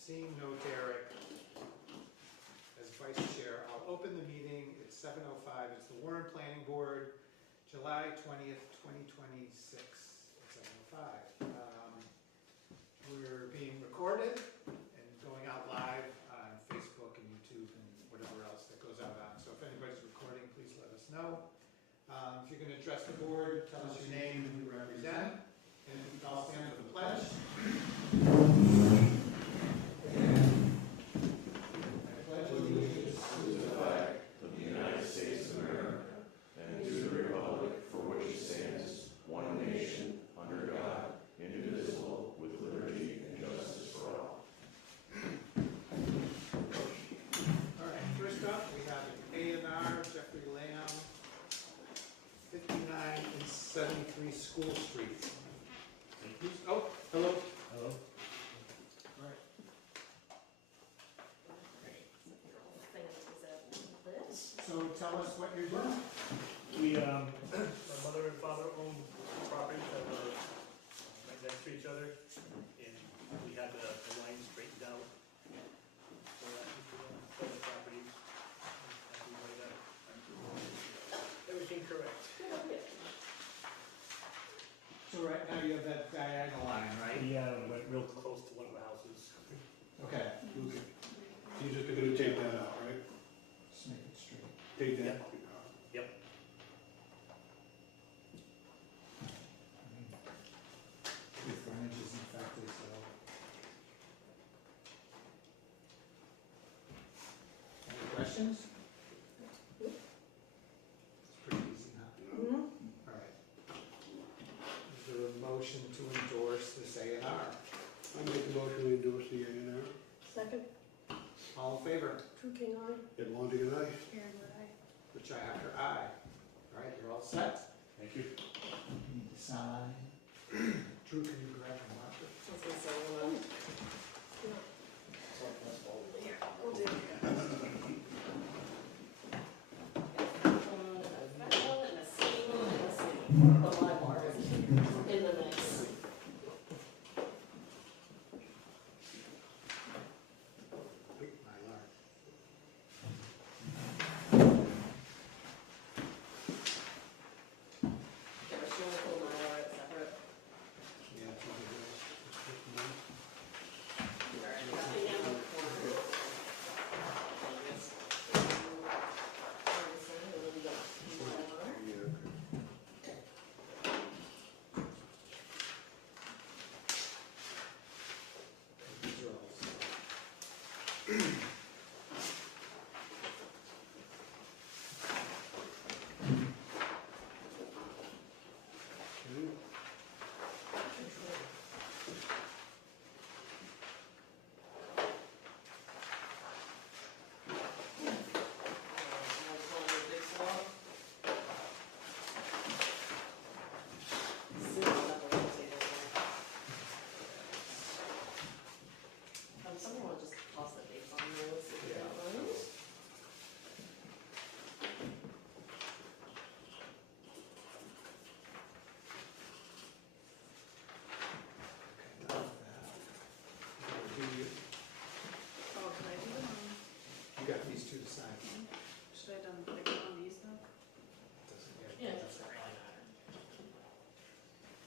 Seeing no Derek as vice chair, I'll open the meeting. It's 7:05. It's the Warren Planning Board, July 20th, 2026 at 7:05. We're being recorded and going out live on Facebook and YouTube and whatever else that goes out on. So if anybody's recording, please let us know. If you're going to address the board, tell us your name and who you represent. And if we all stand for the pledge. I pledge allegiance to the flag of the United States of America and to the republic for which it stands, one nation, under God, indivisible, with liberty and justice for all. All right, first up, we have an A&R, Jeffrey Lamb, 59 and 73 School Street. Oh, hello. Hello. All right. So tell us what you're doing. We, my mother and father owned properties that were right next to each other, and we had the line straightened out. So that we could sell the properties and we laid out everything correct. So right now you have that diagonal line, right? We went real close to one of the houses. Okay. Okay. You're just gonna take that out, right? Just make it straight. Take that Yep. out. Yep. Your frontage isn't affected, so. Any questions? It's pretty easy, huh? All right. Is there a motion to endorse this A&R? I make a motion to endorse the A&R. Second, All in favor? Drew King, aye. Ed Longigan, aye. Aaron Wood, aye. Richi Hacker, aye. All right, you're all set. Thank you. You need to sign. Drew, can you grab the marker? I was gonna say, hold on. Here, we'll do. A federal and a state and a city. The Mylar is in the mix. Wait, my alarm. Yeah, she wants to pull Mylar separate. Yeah, it's over there. Just put them in. Alright, got the end of the corner. And then we got Mylar. Yeah. These are all set. Okay. Someone will just toss the dates on those if you Yeah. don't mind. Okay, now that. Do you, Oh, can I do them? you got these two to sign. Should I have done like on these now? Doesn't Yeah, it doesn't really matter.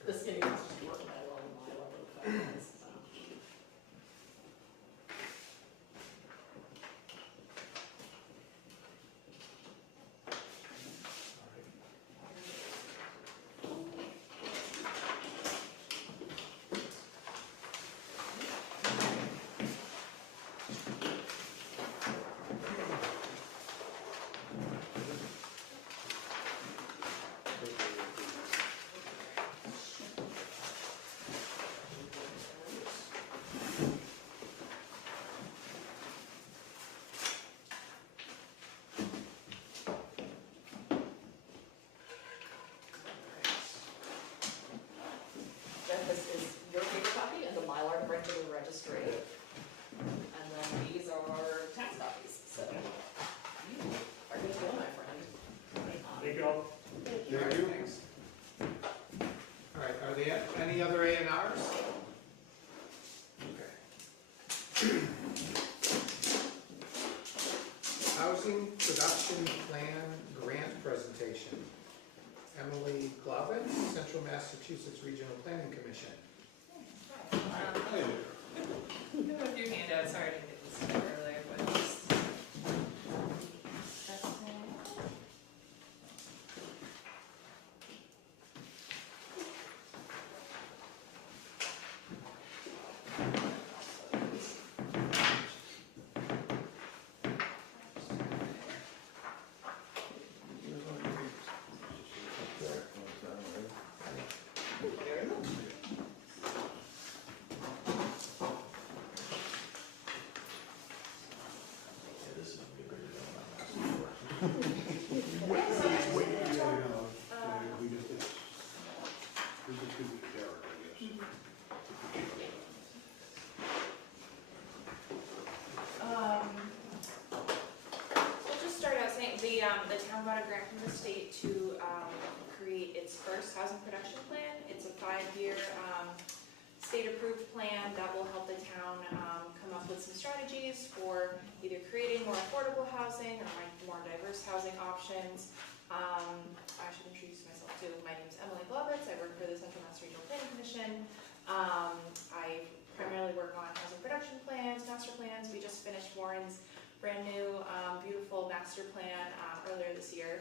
This game is just working better on my level of fitness, so. All right. Housing Production Plan Grant Presentation. Emily Glavin, Central Massachusetts Regional Planning Commission. I have a few handouts, sorry I didn't get this earlier, but just. We'll just start out saying the town got a grant from the state to create its first housing production plan. It's a 5-year state-approved plan that will help the town come up with some strategies for either creating more affordable housing or more diverse housing options. I should introduce myself too. My name is Emily Glavitz. I work for the Central Mass Regional Planning Commission. I primarily work on housing production plans, master plans. We just finished Warren's brand new, beautiful master plan earlier this year.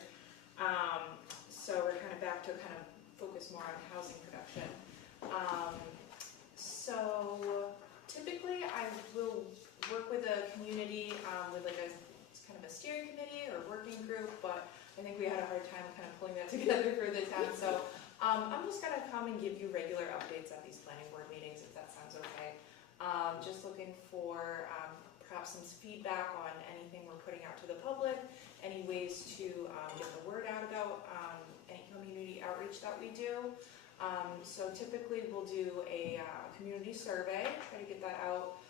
So we're kind of back to kind of focus more on housing production. So typically I will work with a community with like it's kind of a steering committee or working group, but I think we had a hard time kind of pulling that together for the town. So I'm just gonna come and give you regular updates at these planning board meetings, if that sounds okay. Just looking for perhaps some feedback on anything we're putting out to the public, any ways to get the word out about any community outreach that we do. So typically we'll do a community survey, try to get that out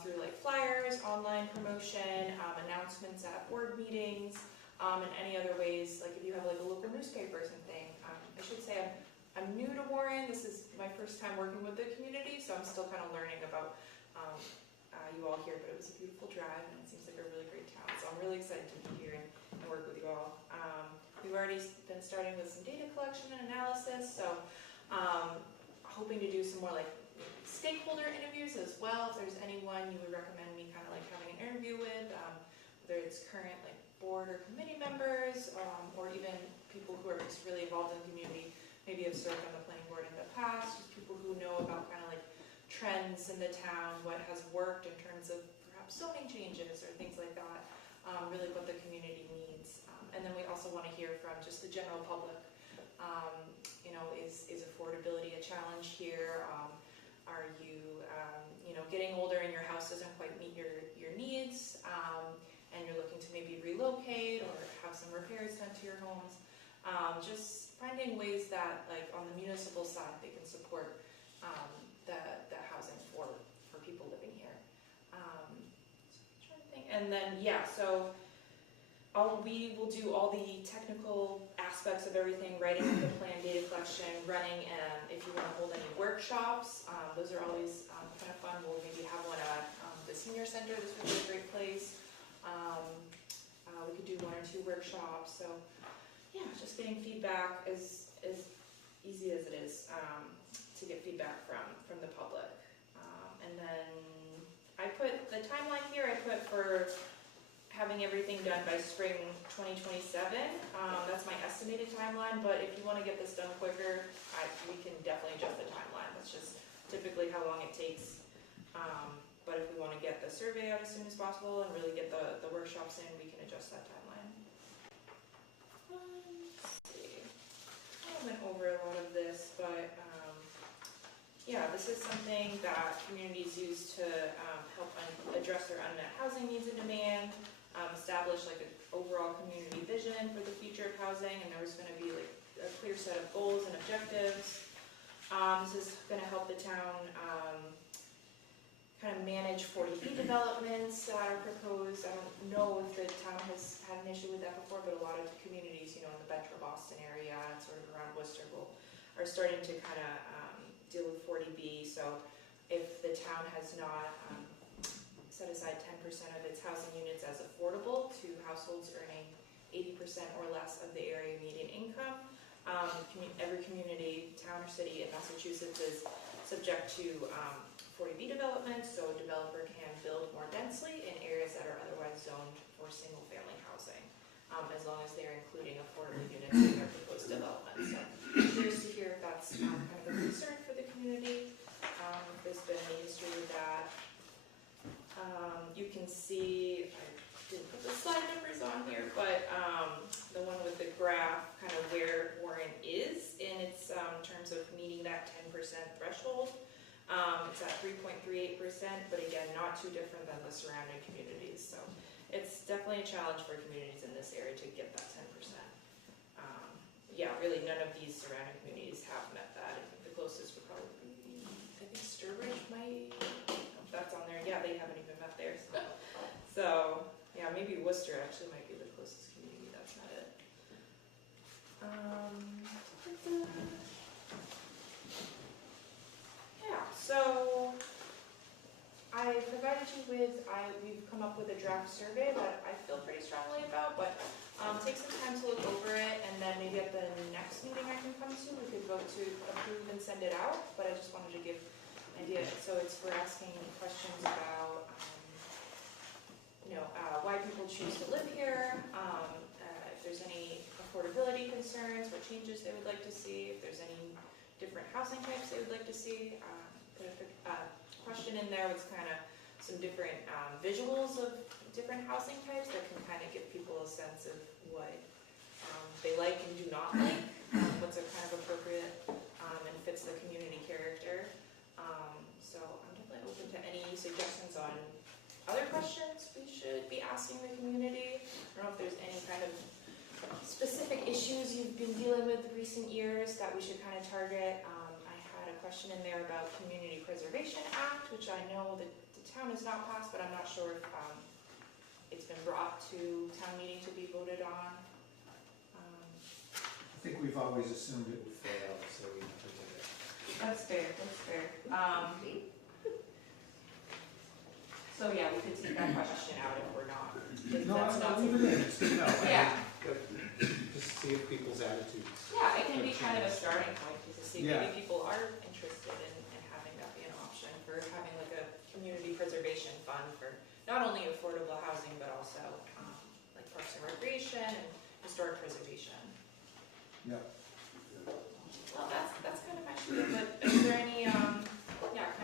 through like flyers, online promotion, announcements at board meetings, and any other ways, like if you have like a local newspaper or something. I should say I'm new to Warren. This is my first time working with the community, so I'm still kind of learning about you all here, but it was a beautiful drive and it seems like a really great town. So I'm really excited to be here and work with you all. We've already been starting with some data collection and analysis, so hoping to do some more like stakeholder interviews as well. If there's anyone you would recommend me kind of like having an interview with, whether it's current like board or committee members, or even people who are just really involved in the community, maybe have served on the planning board in the past, just people who know about kind of like trends in the town, what has worked in terms of perhaps zoning changes or things like that, really what the community needs. And then we also want to hear from just the general public. You know, is affordability a challenge here? Are you, you know, getting older and your house doesn't quite meet your needs, and you're looking to maybe relocate or have some repairs done to your homes? Just finding ways that, like on the municipal side, they can support the housing for people living here. So I'm trying to think. And then, yeah, so we will do all the technical aspects of everything, writing the plan, data collection, running, and if you want to hold any workshops, those are always kind of fun. We'll maybe have one at the senior center. This would be a great place. We could do 1 or 2 workshops. So yeah, just getting feedback is as easy as it is to get feedback from the public. And then I put the timeline here. I put for having everything done by spring 2027. That's my estimated timeline, but if you want to get this done quicker, we can definitely adjust the timeline. That's just typically how long it takes. But if we want to get the survey out as soon as possible and really get the workshops in, we can adjust that timeline. Let's see. I went over a lot of this, but yeah, this is something that communities use to help address their unmet housing needs and demand. Establish like an overall community vision for the future of housing, and there's going to be like a clear set of goals and objectives. This is going to help the town kind of manage 40B developments that are proposed. I don't know if the town has had an issue with that before, but a lot of communities, you know, in the Metro Boston area and sort of around Worcester are starting to kind of deal with 40B. So if the town has not set aside 10% of its housing units as affordable to households or less of the area median income. Every community, town or city in Massachusetts is subject to 40B development, so a developer can build more densely in areas that are otherwise zoned for single-family housing, as long as they're including affordable units in their proposed development. So curious to hear if that's kind of a concern for the community, if there's been any history with that. You can see, I didn't put the slide numbers on here, but the one with the graph, kind of where Warren is in its terms of meeting that 10% threshold. It's at 3.38%, but again, not too different than the surrounding communities. So it's definitely a challenge for communities in this area to get that 10%. Yeah, really none of these surrounding communities have met that. I think the closest would probably be, I think Sturbridge might, if that's on there. Yeah, they haven't even met theirs. So yeah, maybe Worcester actually might be the closest community. That's not it. Yeah, so I provided you with, we've come up with a draft survey that I feel pretty strongly about, but take some time to look over it, and then maybe at the next meeting I can come to, we could vote to approve and send it out, but I just wanted to give an idea. So it's for asking questions about, why people choose to live here, if there's any affordability concerns, what changes they would like to see, if there's any different housing types they would like to see. Put a question in there with kind of some different visuals of different housing types that can kind of give people a sense of what they like and do not like, what's a kind of appropriate and fits the community character. So I'm definitely open to any suggestions on other questions we should be asking the community. I don't know if there's any kind of specific issues you've been dealing with in recent years that we should kind of target. I had a question in there about Community Preservation Act, which I know that the town has not passed, but I'm not sure if it's been brought to town meeting to be voted on. I think we've always assumed it would fail, so we never did it. That's fair, that's fair. So yeah, we could take that question out if we're not. If No, that's not leave it in, it's good to know. Yeah. Just see if people's attitudes. Yeah, it can be kind of a starting point to see Yeah. maybe people are interested in having that be an option for having like a community preservation fund for not only affordable housing, but also like parks and recreation and historic preservation. Yeah. Well, that's kind of my spiel, but is there any, kind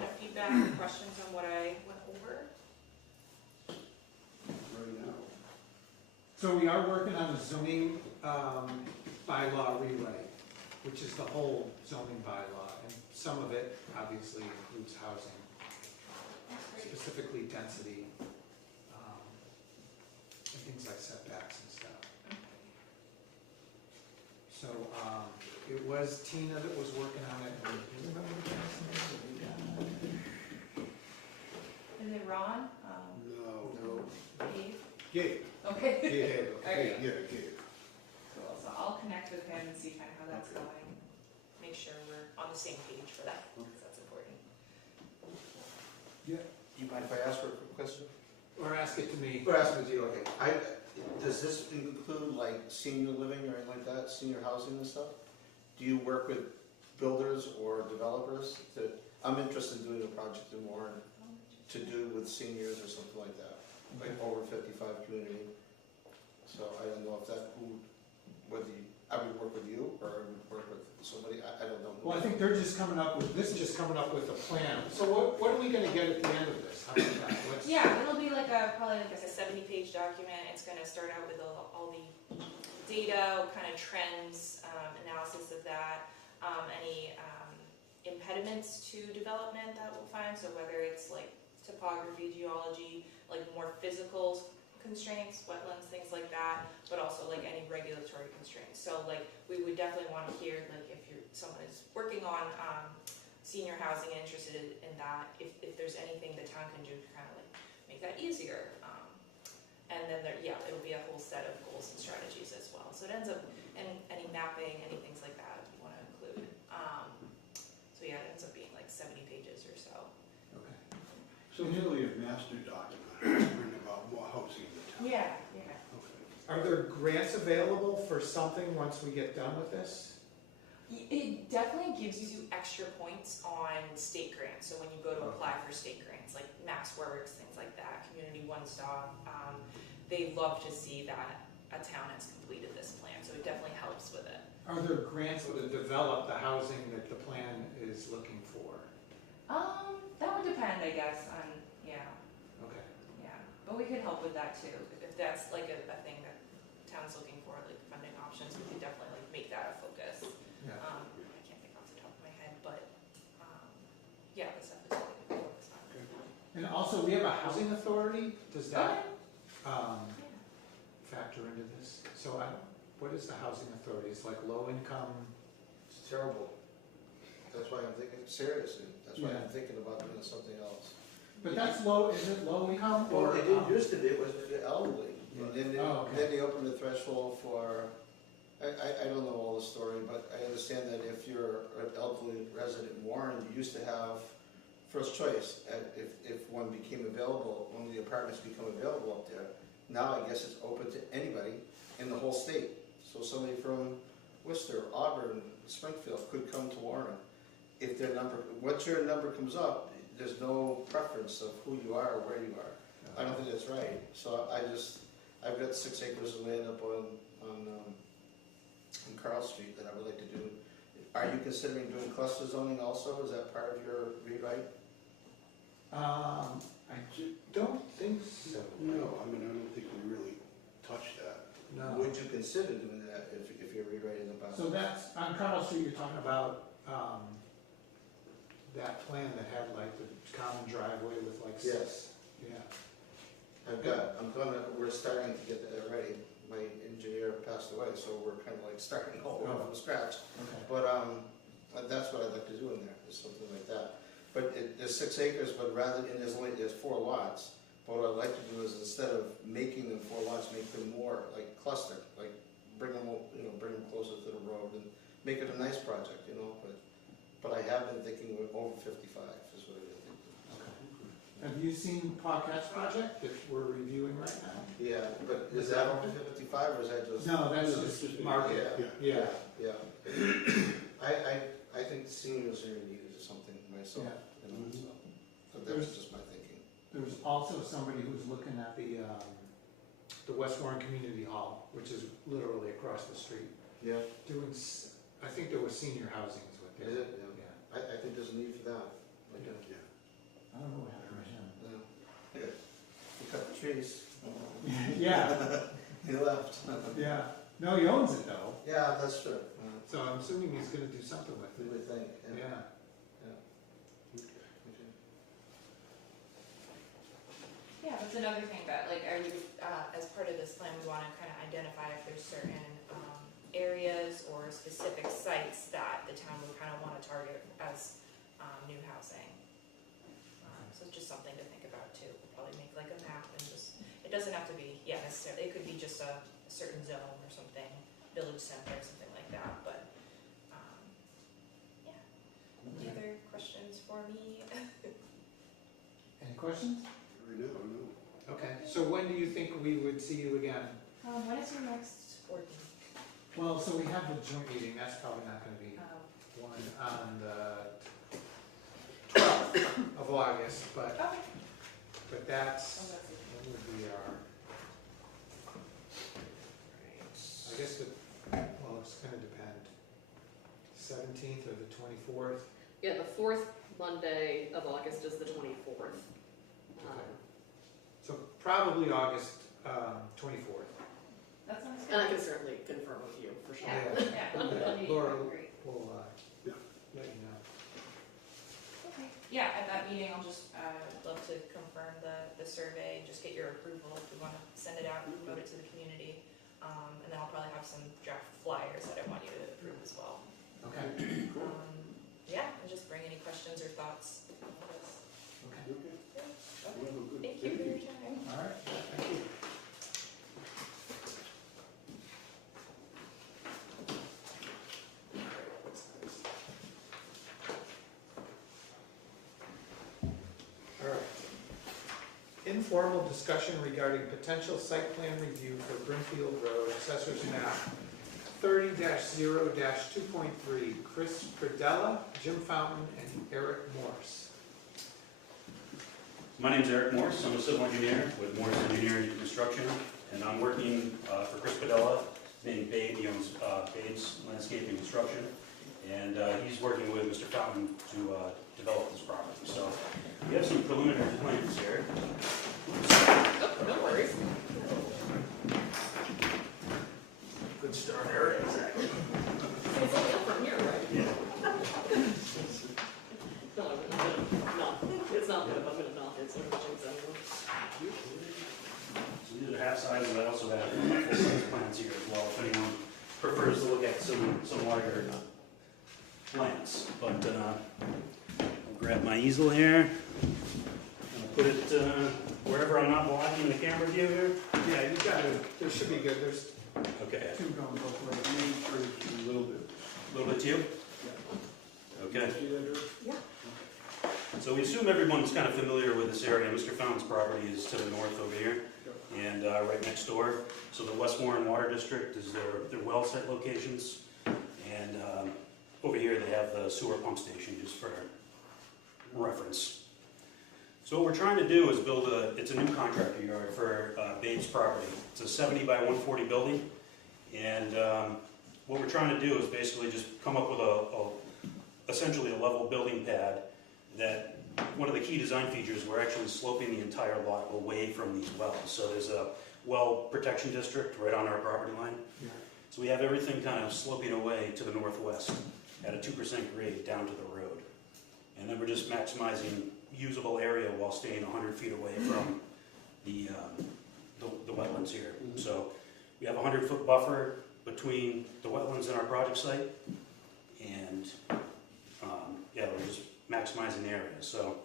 of feedback or questions on what I went over? Right now. So we are working on a zoning bylaw rewrite, which is the whole zoning bylaw, and some of it obviously includes housing, specifically density, and things like setbacks and stuff. So it was Tina that was working on it. Do you remember the guy's name? Is it Ron? No. Dave? Gabe. Okay. Gabe. Okay. Yeah, Gabe. Cool, so I'll connect with him and see kind of how that's going. Make sure we're on the same page for that, because that's important. Yeah. Do you mind if I ask for a quick question? Or ask it to me. Or ask it to you, okay. Does this include like senior living or anything like that, senior housing and stuff? Do you work with builders or developers I'm interested in doing a project in Warren to do with seniors or something like that, like over 55 community. So I don't know if I would work with you or I would work with somebody, I don't know. Well, I think they're just coming up with, this is just coming up with a plan. So what are we gonna get at the end of this? How about that? What's- Yeah, it'll be like probably like a 70-page document. It's gonna start out with all the data, kind of trends, analysis of that, any impediments to development that we'll find. So whether it's like topography, geology, like more physical constraints, wetlands, things like that, but also like any regulatory constraints. So like we would definitely want to hear like if someone is working on senior housing and interested in that, if there's anything the town can do to kind of like make that easier. And then it'll be a whole set of goals and strategies as well. So it ends up, and any mapping, any things like that you want to include. So yeah, it ends up being like 70 pages or so. Okay. So really a master document, to bring about more housing in the town. Yeah. Okay. Are Are there grants available for something once we get done with this? It definitely gives you extra points on state grants, so when you go to apply for state grants, like MassWorks, things like that, Community One Stop, they love to see that a town has completed this plan, so it definitely helps with it. Are there grants to develop the housing that the plan is looking for? That would depend, I guess, on, yeah, Okay. but we could help with that too, if that's like a thing that town's looking for, like funding options, we could definitely like make that a focus. Yeah. I can't think off the top of my head, but, yeah, this stuff is something we can focus on. And also, we have a housing authority, does that, Yeah. factor into this? So what is the housing authority? It's like low income, It's terrible. That's why I'm thinking, seriously, that's why Yeah. I'm thinking about doing something else. but that's low, is it low income Well, or? it didn't used to be, it was the elderly, and then Oh, okay. then they opened the threshold for, I don't know all the story, but I understand that if you're an elderly resident in Warren, you used to have first choice, if one became available, one of the apartments become available up there. Now I guess it's open to anybody in the whole state, so somebody from Worcester, Auburn, Springfield could come to Warren. If their number, once your number comes up, there's no preference of who you are or where you are. I don't think that's right, so I've got 6 acres of land up on Carl Street that I would like to do. Are you considering doing cluster zoning also? Is that part of your rewrite? I don't think so. No, I mean, I don't think we really touched that. No. Would you consider doing that if you're rewriting the bylaw? So that's, on Carl Street, you're talking about, that plan that had like the common driveway with like Yes. Yeah. We're starting to get that ready. My engineer passed away, so we're kind of like starting all over from scratch. Okay. But that's what I'd like to do in there, is something like that. But there's 6 acres, but there's 4 lots. But what I'd like to do is, instead of making them 4 lots, make them more like cluster, like bring them closer to the road and make it a nice project, But I have been thinking we're over 55 is what it is. Have you seen Paquette's project that we're reviewing right now? Yeah, but is that over 55 or is that just? No, that's No, just it's just- market. Yeah. Yeah. I think seniors are in need of something myself, Yeah. so that's just my thinking. There's also somebody who's looking at the West Warren Community Hall, which is literally across the street, Yeah, I think there was senior housing is what they is it? Yeah. Yeah. I think there's a need for that. Yeah. I don't know what happened to him. Yeah. He cut the trees. Yeah, He left. yeah. No, he owns it though, Yeah, that's true. so I'm assuming he's gonna do something with We it. would think, Yeah. Okay. Yeah, that's another thing that, like, I would, as part of this plan, we wanna kinda identify if there's certain, areas or specific sites that the town would kinda wanna target as, new housing. So it's just something to think about too, we'll probably make like a map and just, it doesn't have to be, necessarily, it could be just a certain zone or something, village center, something like that, but, yeah. Any other questions for me? Any questions? Right now, no. Okay, so when do you think we would see you again? When is your next board meeting? Well, so we have the joint meeting, that's probably not gonna be one on the 12th of August, but Okay. that's, Oh, that's it. when would be our, I guess it's gonna depend. 17th or the 24th? Yeah, the fourth Monday of August is the 24th. So probably August 24th. That sounds And I good. can certainly confirm with you, for sure. Yeah. Laura Great. will Yeah. let you know. Okay. Yeah, at that meeting, I'll just, love to confirm the survey, just get your approval if we wanna send it out and promote it to the community. And then I'll probably have some draft flyers that I want you to approve as well. Okay. Yeah, and just bring any questions or thoughts. Okay. Okay. Okay. Well, good. Thank you for your time. All right, thank you. All right. In informal discussion regarding potential site plan review for Brimfield Road, Assessor's Map 30-0-2.3, Chris Pradella, Jim Fountain, and Eric Morse. My name's Eric Morse. I'm a civil engineer with Morse Engineering and Construction, and I'm working for Chris Padella. His name is Babe. He owns Babe's Landscaping and Construction, and he's working with Mr. Fountain to develop this property. So we have some preliminary plans here. No worries. Good start area, exactly. It's only up from here, right? Yeah. No, it's not that I'm gonna knock it, so everything's anyway. So these are half sizes. I also have full size plans here as well, if anyone prefers to look at some larger plans. But I'll grab my easel here. I'll put it wherever I'm not blocking the camera view here. Yeah, you got it. There should be good. There's Okay. two going both ways. A little bit. A little bit to you? Okay. See that, Eric? So we assume everyone's kind of familiar with this area. Mr. Fountain's property is to the north over here and right next door. So the West Warren Water District is their well site locations. And over here they have the sewer pump station, just for reference. So what we're trying to do is build it's a new contractor yard for Babe's property. It's a 70 by 140 building. And what we're trying to do is basically just come up with essentially a level building pad that one of the key design features, we're actually sloping the entire lot away from these wells. So there's a well protection district right on our property line. Yeah. So we have everything kind of sloping away to the northwest at a 2% grade down to the road. And then we're just maximizing usable area while staying 100 feet away from the wetlands here. So we have a 100-foot buffer between the wetlands and our project site. And yeah, we're just maximizing the area. So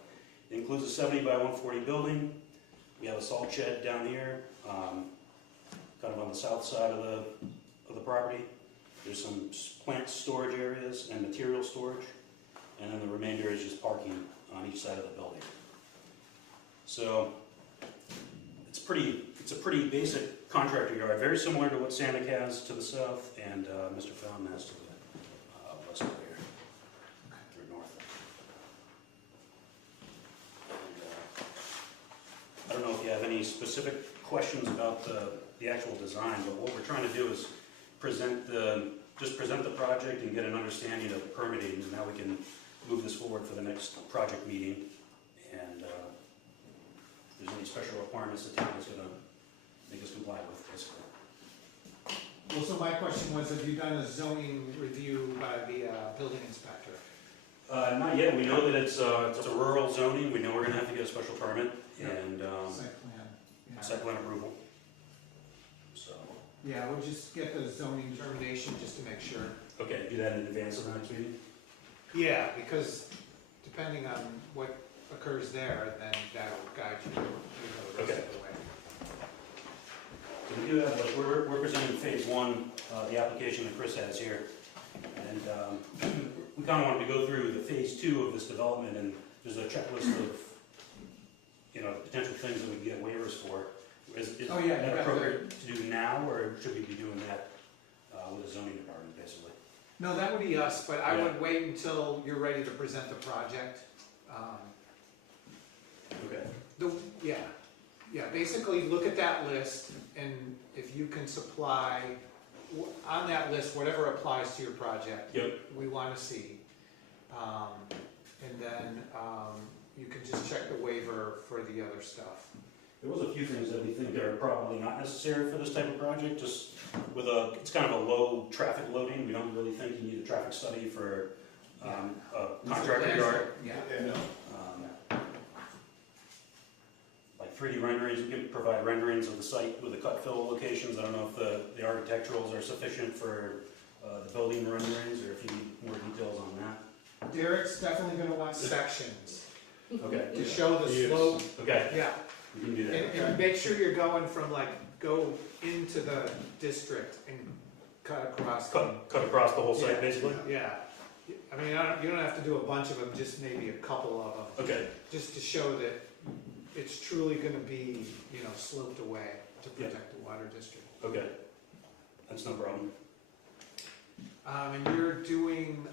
it includes a 70 by 140 building. We have a salt shed down here, kind of on the south side of the property. There's some plant storage areas and material storage, and then the remainder is just parking on each side of the building. So it's a pretty basic contractor yard, very similar to what Sanic has to the south and Mr. Fountain has to the west over here, or north. And, I don't know if you have any specific questions about the actual design, but what we're trying to do is present the project and get an understanding of permitting, and how we can move this forward for the next project meeting. And if there's any special requirements the town is going to make us comply with, basically. Well, so my question was, have you done a zoning review by the building inspector? Not yet. We know that it's a rural zoning. We know we're going to have to get a special permit and Site plan. Yeah. site plan approval. So, Yeah, we'll just get the zoning determination just to make sure. okay, do that in advance of the next meeting? Yeah, because depending on what occurs there, then that'll guide you the rest of the way. So we do have, we're presenting phase one, the application that Chris has here. And we kind of wanted to go through the phase two of this development, and there's a checklist of, potential things that we can get waivers for. Is Oh, yeah, you that got appropriate to do now, or should we be doing that with the zoning department, basically? No, that would be us, but I Yeah. would wait until you're ready to present the project. Okay. Yeah, basically look at that list, and if you can supply, on that list, whatever applies to your project. Yep. We wanna see. And then, you can just check the waiver for the other stuff. There was a few things that we think are probably not necessary for this type of project, just with it's kind of a low traffic loading. We don't really think you need a traffic study for a contractor yard. Yeah. Like 3D renderings, we can provide renderings of the site with the cut fill locations. I don't know if the architecturals are sufficient for the building renderings, or if you need more details on that. Derek's definitely gonna want sections Okay. to show the slope. Okay, Yeah, we can do that. and make sure you're going from go into the district and cut across. Cut across the whole site, Yeah. basically? Yeah, I mean, you don't have to do a bunch of them, just maybe a couple of them, Okay, just to show that it's truly gonna be, you know, sloped away to protect the water district. Okay, that's no problem. And you're doing,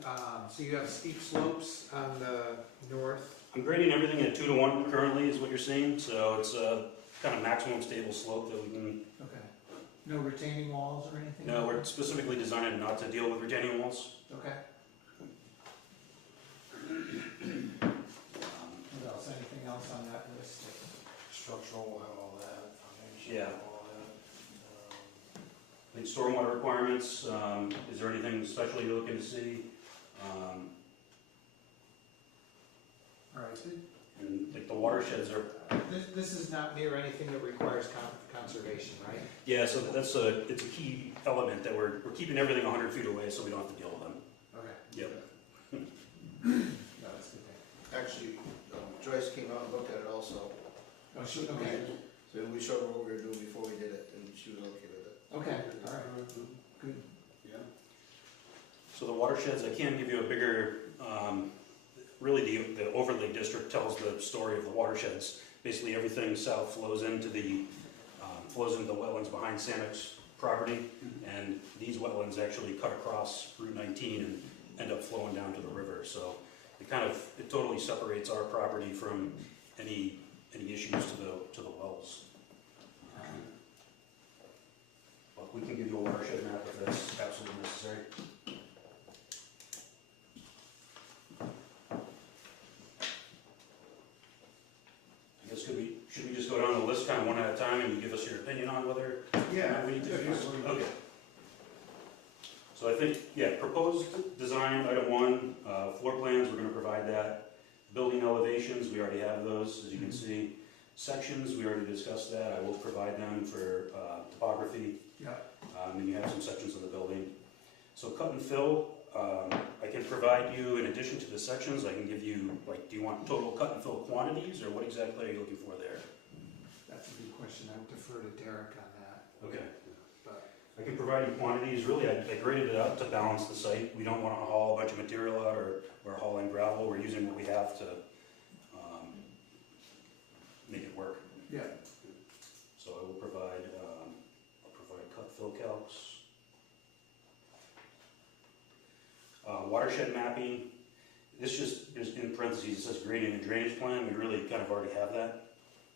so you have steep slopes on the north. I'm grading everything at 2-to-1 currently, is what you're seeing, so it's a kind of maximum stable slope that we can. Okay. No retaining walls or anything? No, we're specifically designed not to deal with retaining walls. Okay. What else, anything else on that list? Structural, we'll have all that, foundation, Yeah. all that. I think stormwater requirements, is there anything special you're looking to see? All right, And like the watersheds are, this is not near anything that requires conservation, right? yeah, so it's a key element that we're keeping everything 100 feet away so we don't have to deal with them. Okay. Yep. No, that's good. Actually, Joyce came out and looked at it also. Oh, shoot, okay, So we showed her what we were doing before we did it, and she was okay with it. okay, all right, good. Yeah. So the watersheds, I can give you a bigger, really the overlay district tells the story of the watersheds. Basically, everything south flows into the wetlands behind Sanek's property, and these wetlands actually cut across Route 19 and end up flowing down to the river. So it totally separates our property from any issues to the wells. But we can give you a watershed map if that's absolutely necessary. I guess should we just go down the list kind of one at a time and you give us your opinion on whether Yeah. we need to do this? Okay. So I think, yeah, proposed design, item 1, floor plans, we're gonna provide that. Building elevations, we already have those, as you can see. Sections, we already discussed that, I will provide them for topography. Yeah. And you have some sections of the building. So cut and fill, I can provide you, in addition to the sections, I can give you, like, do you want total cut and fill quantities, or what exactly are you looking for there? That's a good question, I would defer to Derek on that, Okay. but, I can provide you quantities, really, I graded it out to balance the site. We don't wanna haul a bunch of material out or haul in gravel, we're using what we have to, make it work. yeah, So I will provide, cut fill calcs. Watershed mapping, this just is in parentheses, it says grading and drainage plan, we really kind of already have that.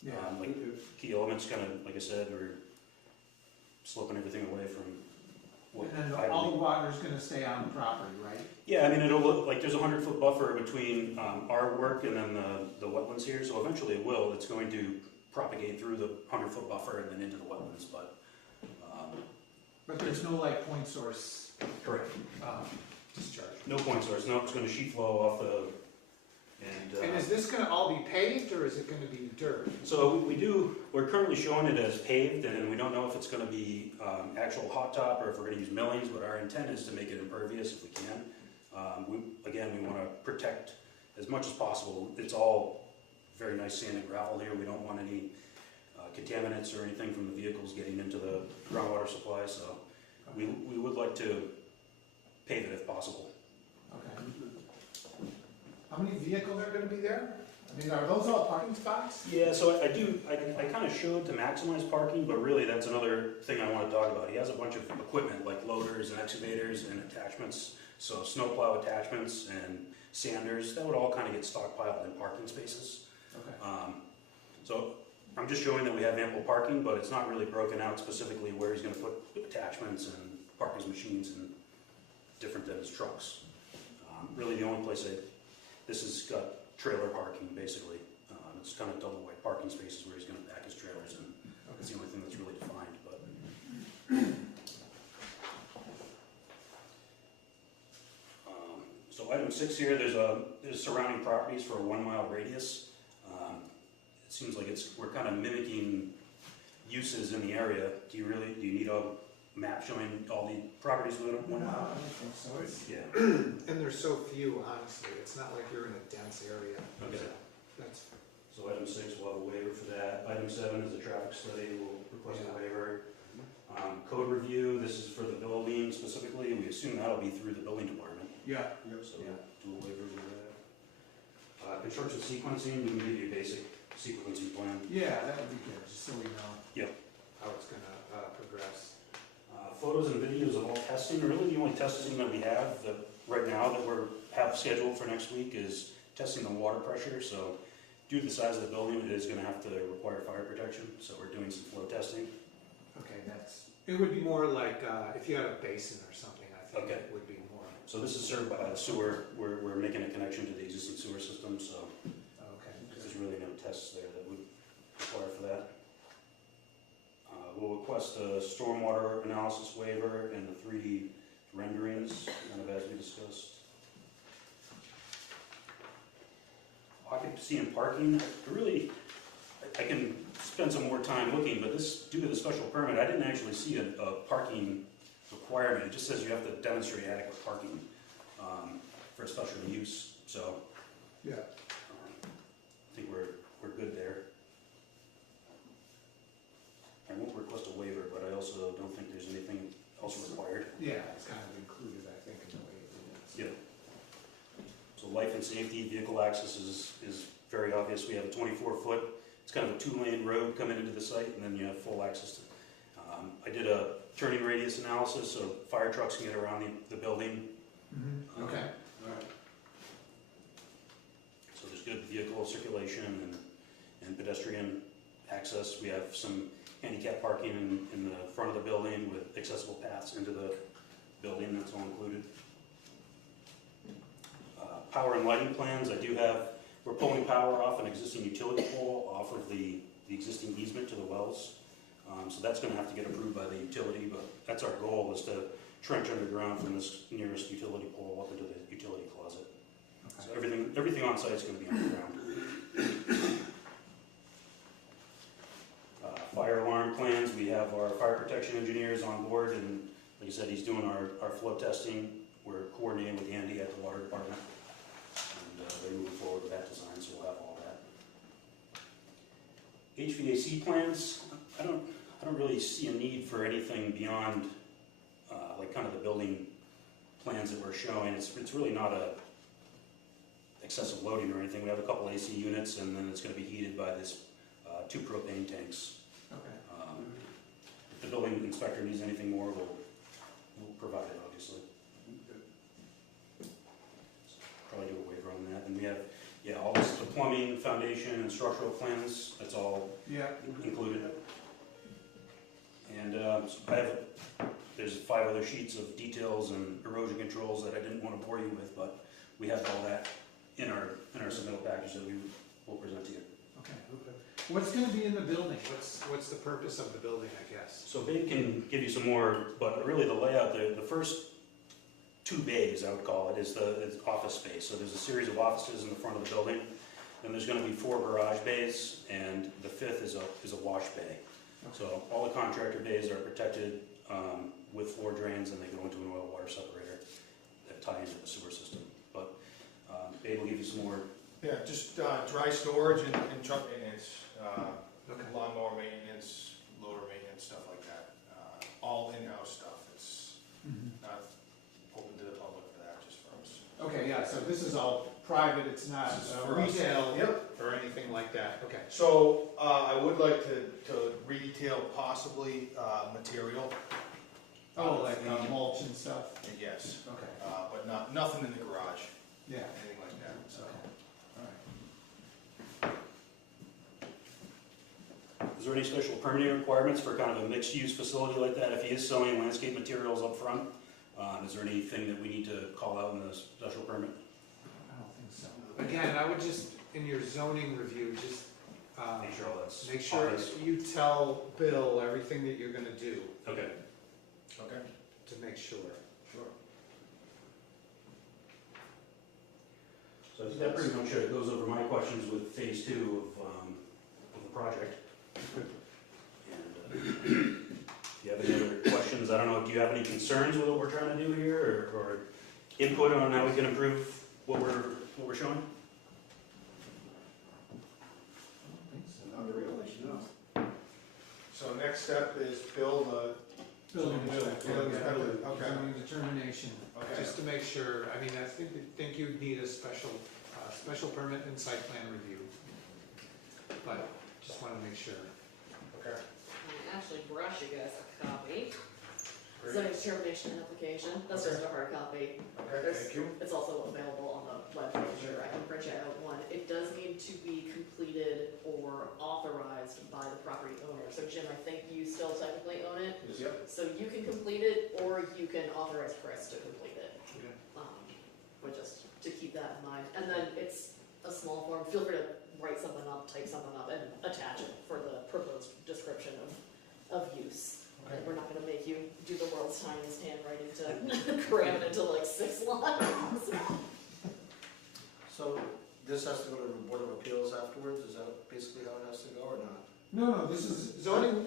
yeah. Like key elements, kind of, like I said, we're sloping everything away from what And then I all believe. the water's gonna stay on the property, right? Yeah, I mean, it'll look like there's a 100-foot buffer between our work and then the wetlands here, so eventually it will, it's going to propagate through the 100-foot buffer and then into the wetlands, but. But there's no like point source, Correct. discharge. No point source, no, it's gonna sheet flow off the, And is this gonna all be paved, or is it gonna be dirt? So we're currently showing it as paved, and we don't know if it's gonna be actual hot top or if we're gonna use millings, but our intent is to make it impervious if we can. We wanna protect as much as possible. It's all very nice sand and gravel here, we don't want any contaminants or anything from the vehicles getting into the groundwater supply, so we would like to pave it if possible. Okay. How many vehicles are gonna be there? I mean, are those all parking spots? Yeah, so I kind of showed to maximize parking, but really that's another thing I want to talk about. He has a bunch of equipment like loaders and excavators and attachments, so snowplow attachments and sanders, that would all kind of get stockpiled in parking spaces. Okay. So I'm just showing that we have ample parking, but it's not really broken out specifically where he's gonna put attachments and park his machines and different than his trucks. Really the only place this has got trailer parking basically. It's kind of double wide parking spaces where he's gonna back his trailers and it's the only thing that's really defined, but. So item 6 here, there's surrounding properties for a 1 mile radius. It seems like we're kind of mimicking uses in the area. Do you need a map showing all the properties within a 1 No, mile? I don't think so. It's, Yeah, and there's so few, honestly. It's not like you're in a dense area. okay. That's, So item 6, we'll have a waiver for that. Item 7 is a traffic study, we'll request a waiver. Code review, this is for the building specifically, we assume that'll be through the building department, yeah. so do a waiver for that. Construction sequencing, we can give you a basic sequencing plan. Yeah, that would be good, just so we know. Yep. How it's gonna progress. Photos and videos of all testing, really the only testing that we have that, right now that have scheduled for next week is testing the water pressure, so due to the size of the building, it is gonna have to require fire protection, so we're doing some flow testing. Okay, it would be more like, if you had a basin or something, I think Okay. it would be more, So this is served by the sewer, we're making a connection to the existing sewer system, so okay. there's really no tests there that would require for that. We'll request a stormwater analysis waiver and the 3D renderings, kind of as we discussed. Occupancy and parking, I can spend some more time looking, but this, due to the special permit, I didn't actually see a parking requirement. It just says you have to demonstrate adequate parking for a special use, so Yeah. I think we're good there. I won't request a waiver, but I also don't think there's anything else required. Yeah, it's kind of included, I think, in the way it is. Yeah. So life and safety, vehicle access is very obvious. We have a 24-foot, it's kind of a 2-lane road coming into the site, and then you have full access to. I did a turning radius analysis, so fire trucks can get around the building. Mm-hmm. Okay, all right. So there's good vehicle circulation and pedestrian access. We have some handicap parking in the front of the building with accessible paths into the building, that's all included. Power and lighting plans, we're pulling power off an existing utility pole off of the existing easement to the wells. So that's gonna have to get approved by the utility, but that's our goal, is to trench underground from this nearest utility pole up into the utility closet. So everything on site is gonna be underground. Fire alarm plans, we have our fire protection engineers on board, and like I said, he's doing our flow testing. We're coordinating with Andy at the water department, and they're moving forward with that design, so we'll have all that. HVAC plans, I don't really see a need for anything beyond, like kind of the building plans that we're showing. It's really not a excessive loading or anything. We have a couple AC units, and then it's gonna be heated by this 2 propane tanks. Okay. If the building inspector needs anything more, we'll provide it, obviously. Probably do a waiver on that. And we have, all this, the plumbing, foundation, and structural plans, that's all Yeah. included. And so there's 5 other sheets of details and erosion controls that I didn't want to bore you with, but we have all that in our submittal package that we will present to you. Okay. What's gonna be in the building? What's the purpose of the building, I guess? So Babe can give you some more, but really the layout, the first 2 bays, I would call it, is office space. So there's a series of offices in the front of the building, then there's gonna be 4 garage bays, and the 5th is a wash bay. So all the contractor bays are protected with floor drains, and they go into an oil water separator that tie into the sewer system. But Babe will give you some more. Yeah, just dry storage and truck maintenance, Okay. lawnmower maintenance, loader maintenance, stuff like that. All in-house stuff. It's Mhm. not open to the public for that, just for us. Okay, yeah, so this is all private, it's not This is for us. retail Yep. or anything like that, okay. So, I would like to retail possibly, material. Oh, like mulch and stuff? Yes, Okay, but nothing in the garage, yeah. anything like that, so. All right. Is there any special permitting requirements for kind of a mixed-use facility like that? If he is selling landscape materials up front, is there anything that we need to call out in the special permit? I don't think so. Again, I would just, in your zoning review, just Make sure all that's make sure obvious. you tell Bill everything that you're gonna do Okay. Okay, to make sure. sure. So I think that pretty much goes over my questions with phase 2 of the project. And if you have any other questions, I don't know, do you have any concerns with what we're trying to do here, or input on how we can improve what we're showing? Not really, no. So next step is build a. Building inspector. Okay. Zoning determination, Okay. just to make sure, I mean, I think you'd need a special permit and site plan review. but just wanna make sure. Okay. Actually brought you guys a copy. Great. Zoning determination application, that's just a hard copy. Okay, thank you. It's also available on the webpage, sure, I can print you out one. It does need to be completed or authorized by the property owner. So Jim, I think you still technically own it, Yep. so you can complete it or you can authorize Chris to complete it. Okay. But just to keep that in mind. And then it's a small form, feel free to write something up, type something up and attach it for the proposed description of use. Okay. We're not gonna make you do the world's tiniest handwriting to cram it into like 6 lines. So this has to go to the Board of Appeals afterwards, is that basically how it has to go or not? No, this is, zoning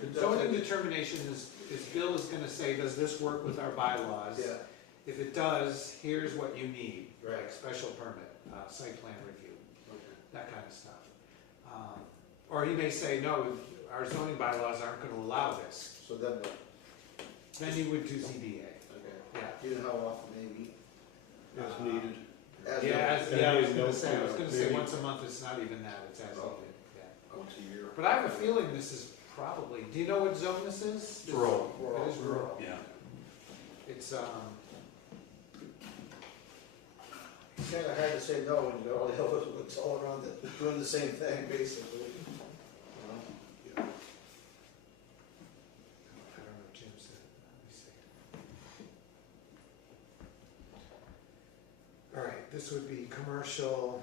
determination is Bill is gonna say, does this work with our bylaws? If it does, here's what you need, like Right. special permit, site plan review, Okay. that kind of stuff. Or he may say, no, our zoning bylaws aren't gonna allow this, So then, then he would do ZBA, okay, yeah. do you know how often they meet? As needed. As Yeah, needed? I was maybe gonna say, maybe- once a month, it's not even that, it's as Oh. needed, yeah. Once a year. But I have a feeling this is probably, do you know what zone this is? It's rural. It is rural. Yeah. It's, It's kinda hard to say no when all the others, it's all around it, doing the same thing, basically. You know? I don't know, Jim said, let me see. All right, this would be commercial.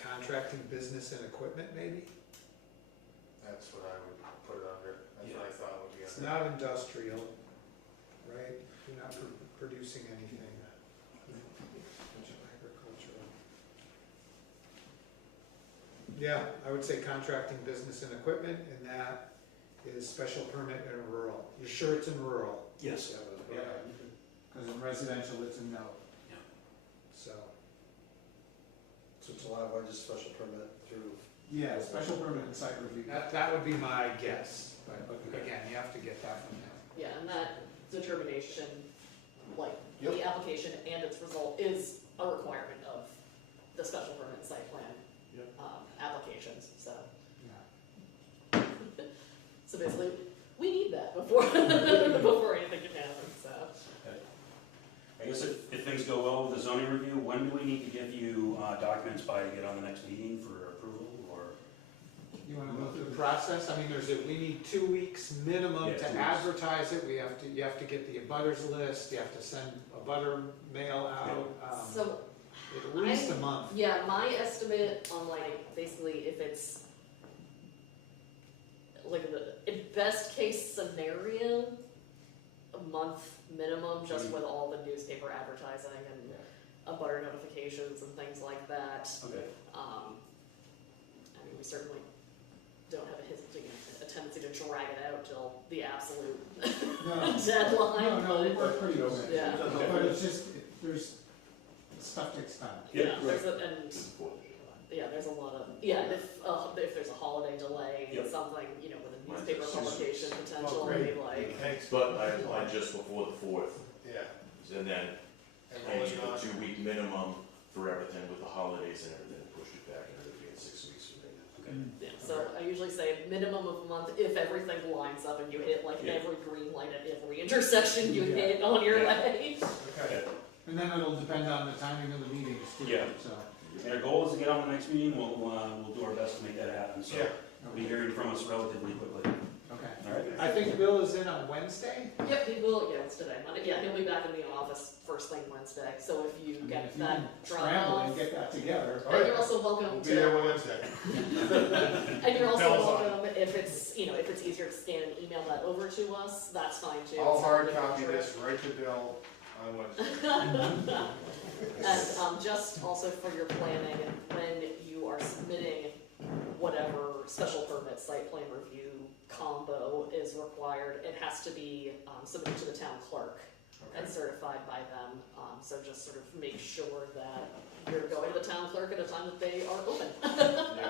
Contracting business and equipment, maybe? That's what I would put it under, that's what I thought would be It's under. not industrial, right? You're not producing anything. Agricultural. Yeah, I would say contracting business and equipment, and that is special permit in rural. You're sure it's in rural? Yes. Yeah, because in residential, it's a no. Yeah. So, So it's allowed by just special permit through. yeah, special permit and site review. That would be my guess, but again, you have to get that from him. Yeah, and that determination, like, the Yep. application and its result is a requirement of the special permit and site plan Yep. applications, so. Yeah. So basically, we need that before, before anything can happen, so. I guess if things go well with the zoning review, when do we need to give you documents by to get on the next meeting for approval, or? You wanna go through the process? I mean, we need 2 weeks minimum Yeah, to 2 weeks. advertise it. You have to get the abutters list, you have to send a butter mail out, So, at least a month. yeah, my estimate on like, basically if it's like in best case scenario, a month minimum, just with all the newspaper advertising and abutter notifications and things like that. Okay. I mean, we certainly don't have a tendency to drag it out till the absolute No, deadline. no, we work pretty quick. Yeah. But it's just, there's, stuff takes time. Yeah, there's there's a lot of, if there's a holiday delay, Yep. something, with a Mine's newspaper just- publication Well, potentially, great. like, Thanks. But I applied just before the 4th, Yeah. and then And I what was need not- a 2-week minimum for everything with the holidays and everything, pushed it back into being 6 weeks for me. Okay. yeah, so I usually say minimum of a month, if everything lines up and you hit like Yeah. every green light at every intersection you Yeah. hit on your Yeah. way. Okay. And then it'll depend on the timing of the meetings too, Yeah. so. And our goal is to get on the next meeting, we'll do our best to make that happen, so Yeah. you'll be hearing from us relatively quickly. Okay. All right? I think Bill is in on Wednesday. Yep, he will, it's today, Monday, yeah, he'll be back in the office first thing Wednesday, so if you I mean, get if you that can dropped scramble off. and get that together. All And you're right. also welcome We'll to. be there Wednesday. And you're also Bell's on. welcome, if it's easier to scan and email that over to us, that's fine too. I'll It's hard not a big copy trip. this right to Bill on Wednesday. And just also for your planning, when you are submitting whatever special permit, site plan review combo is required, it has to be submitted to the town clerk and certified by them. So just sort of make sure that you're going to the town clerk at a time that they are open. Yeah.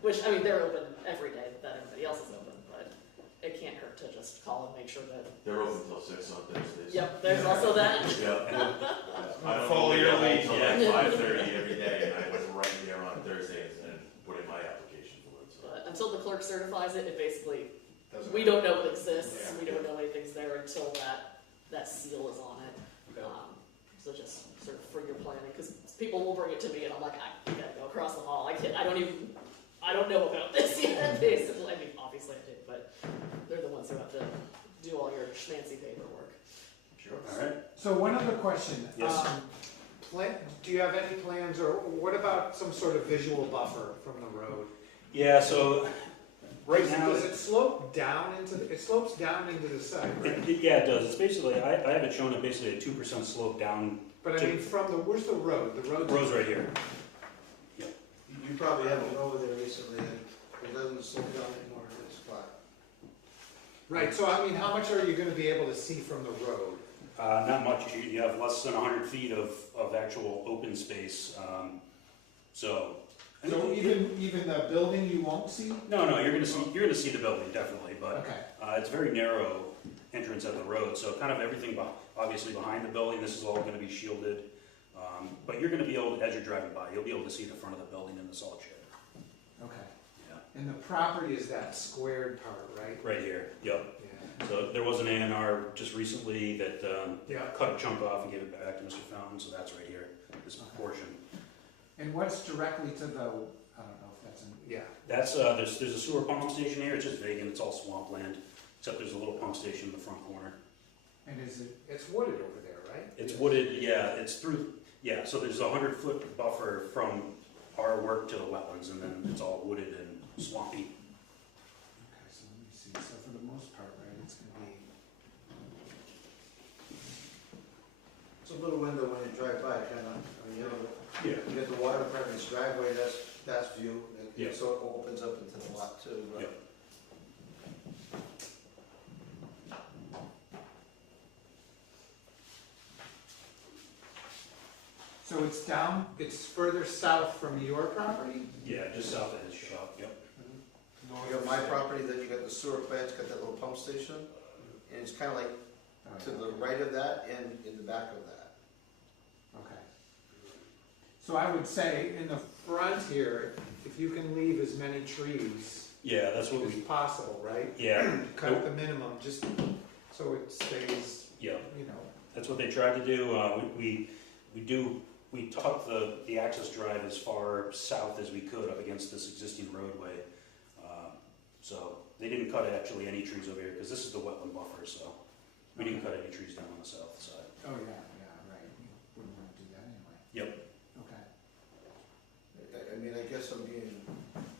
Which, I mean, they're open every day that everybody else is open, but it can't hurt to just call and make sure that, They're open till 6 on Thursdays. yep, there's also that. Yeah. I don't Follow know, your home lead. till like 5:30 every day, and I was right there on Thursdays and put in my application for it, so. But until the clerk certifies it, it basically, Doesn't we matter. don't know it exists, Yeah. we don't know anything's there until that seal is on it. Okay. So just sort of for your planning, because people will bring it to me and I'm like, I gotta go across the hall, I don't know about this yet, basically, I mean, obviously I did, but they're the ones who have to do all your schmancy paperwork. Sure. All right. So one other question. Yes. Do you have any plans, or what about some sort of visual buffer from the road? Yeah, so right now, Does it slope down it slopes down into the side, right? yeah, it does. It's basically, I have it shown at basically a 2% slope down. But I mean, where's the road? The road's. Road's right here. You probably haven't been over there recently, and it doesn't slow down anymore, it's flat. Right, so I mean, how much are you gonna be able to see from the road? Not much. You have less than 100 feet of actual open space. So. So even the building you won't see? No, you're gonna see the building definitely, but Okay, it's very narrow entrance at the road. So kind of everything obviously behind the building. This is all going to be shielded. But you're going to be able, as you're driving by, you'll be able to see the front of the building in the salt shed. okay. Yeah. And the property is that squared part, right? Right here. Yep. Yeah. So there was an A&R just recently that Yeah. cut a chunk off and gave it back to Mr. Fountain. So that's right here, this portion. And what's directly to the, I don't know if that's in, yeah. That's there's a sewer pumping station here. It's just vacant. It's all swampland, except there's a little pump station in the front corner. And it's wooded over there, right? It's wooded. Yeah, it's through. Yeah, so there's a 100-foot buffer from our work to the wetlands, and then it's all wooded and swampy. Okay, so let me see, so for the most part, right, it's gonna be, It's a little window when you drive by, kinda, I mean, you know, Yeah. you get the water department's driveway, that's view, and Yeah. so it opens up into the lot too, but. Yep. so it's further south from your property? Yeah, just south of his shop. Yep. You got my property, then you got the sewer plant, it's got that little pump station, and it's kinda like to the right of that and in the back of that. Okay. So I would say in the front here, if you can leave as many trees Yeah, that's what as we. possible, right? Yeah. Cut the minimum, just so it stays, Yeah, you know. that's what they tried to do. We tucked the access drive as far south as we could up against this existing roadway. So they didn't cut actually any trees over here because this is the wetland buffer. So we didn't cut any trees down on the south side. Oh, yeah, right, you wouldn't wanna do that anyway. Yep. Okay. I mean, I guess I'm being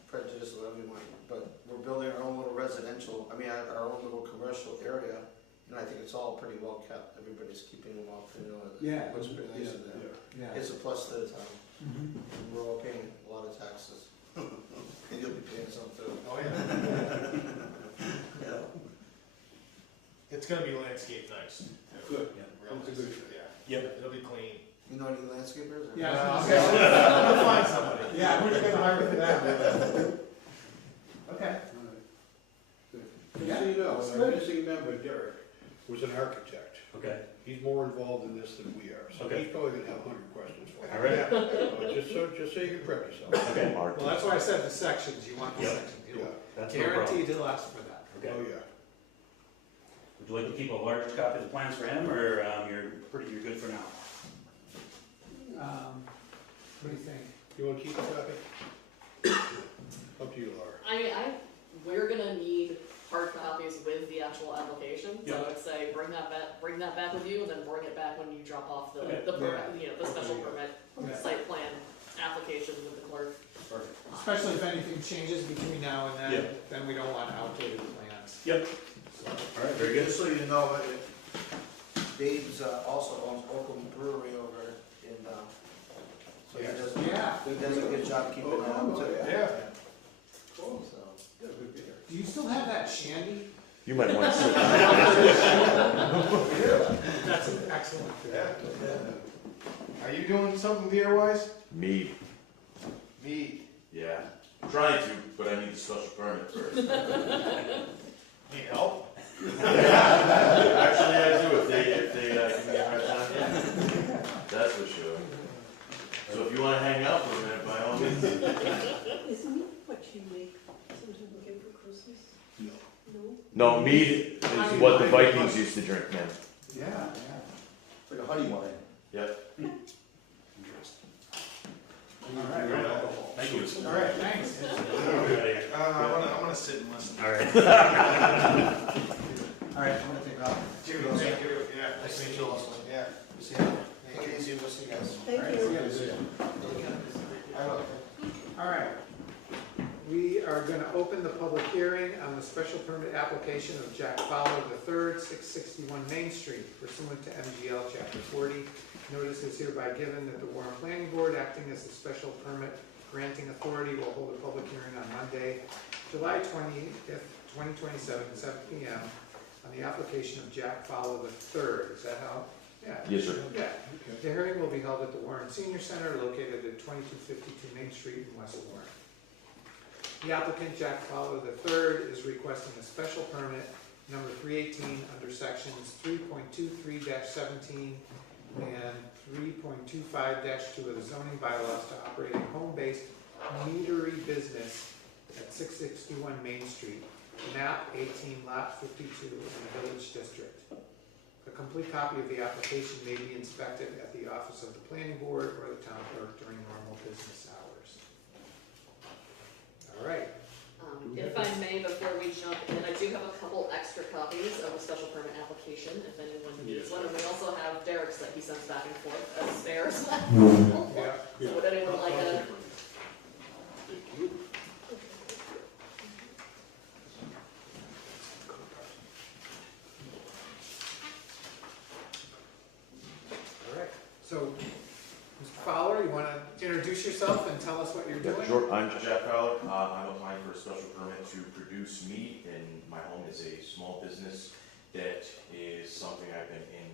prejudiced, whatever you want, but we're building our own little residential, I mean, our own little commercial area, and I think it's all pretty well kept, everybody's keeping them all, you know, Yeah. looks pretty nice in there. Yeah. It's a plus to the town, Mhm. and we're all paying a lot of taxes. And you'll be paying some too. Oh, yeah. Yeah. It's gonna be landscape nice. Good. Yeah. Real That's a nice. good- Yeah. Yep. It'll be clean. You know any landscapers? or- Yeah. Okay, I'll find somebody. Yeah, we're gonna hire for that. Okay. All right. Good. Yeah, Just so you know, that's our good. missing member, Derek, was an architect. Okay. He's more involved in this than we are, so Okay. he's probably gonna have 100 questions for All you. right. Just so you can prep yourself. Okay. Well, that's why I said the sections, you want the Yep. sections. Yeah, That's no problem. Guaranteed he'll ask for that. Okay. oh, yeah. Would you like to keep a large copy of the plans for him, or you're good for now? What do you think? You wanna keep a copy? Up to you, Laura. We're gonna need hard copies with the actual application, so Yeah. I'd say bring that back with you, and then bring it back when you drop off Okay. the permit, the special Okay. permit, Yeah. site plan application with the clerk. Perfect. Especially if anything changes between now and Yeah. then we don't want outdated plans. Yep. So, All right. Very good. Just so you know, Dave's also owns Oakham Brewery over in, so he does, Yeah, he does a good job keeping that up too. Yeah. Cool. So, Yeah, good beer. do you still have that shandy? You might want to sit That's an excellent. Are you doing something beer-wise? Mead. Mead. Yeah. I'm trying to, but I need the special permit first. Need help? Actually, I do, if they give me a hard time, yeah. That's for sure. So if you wanna hang out for a minute, by all means. Isn't it what you make sometimes looking for Christmas? No. No? No, mead is what the Vikings used to drink, man. Yeah, yeah. It's like a honey wine. Yep. All right, Great alcohol. Thank you. all right, thanks. I wanna sit and listen. All right. All right, I'm gonna take off. Jimmy, thank you. Yeah. Nice to meet you also. Yeah. See ya. Take it easy, we'll see you guys. Thank All right, you. see ya. I will. All right. We are going to open the public hearing on the special permit application of Jack Fowler III, 661 Main Street pursuant to MGL Chapter 40. Notice is hereby given that the Warren Planning Board, acting as the special permit granting authority, will hold a public hearing on Monday, July 20th, 2027, at 7 p.m. on the application of Jack Fowler III. Is that how? Yeah. Yes, sir. Yeah. The hearing will be held at the Warren Senior Center located at 2252 Main Street in West Warren. The applicant, Jack Fowler III, is requesting a special permit number 318 under sections 3.23-17 and 3.25-2 of the zoning bylaws to operate a home-based meadery business at 661 Main Street, map 18, lot 52 in the Village District. A complete copy of the application may be inspected at the office of the planning board or the town clerk during normal business hours. All right. If I may, before we jump in, I do have a couple extra copies of the special permit application, if anyone needs one. And we also have Derek's that he sends back and forth as spares. Yeah. So would anyone like a? All right. So, Mr. Fowler, you want to introduce yourself and tell us what you're doing? Sure, I'm Jack Fowler. I'm applying for a special permit to produce meat, and my home is a small business that is something I've been in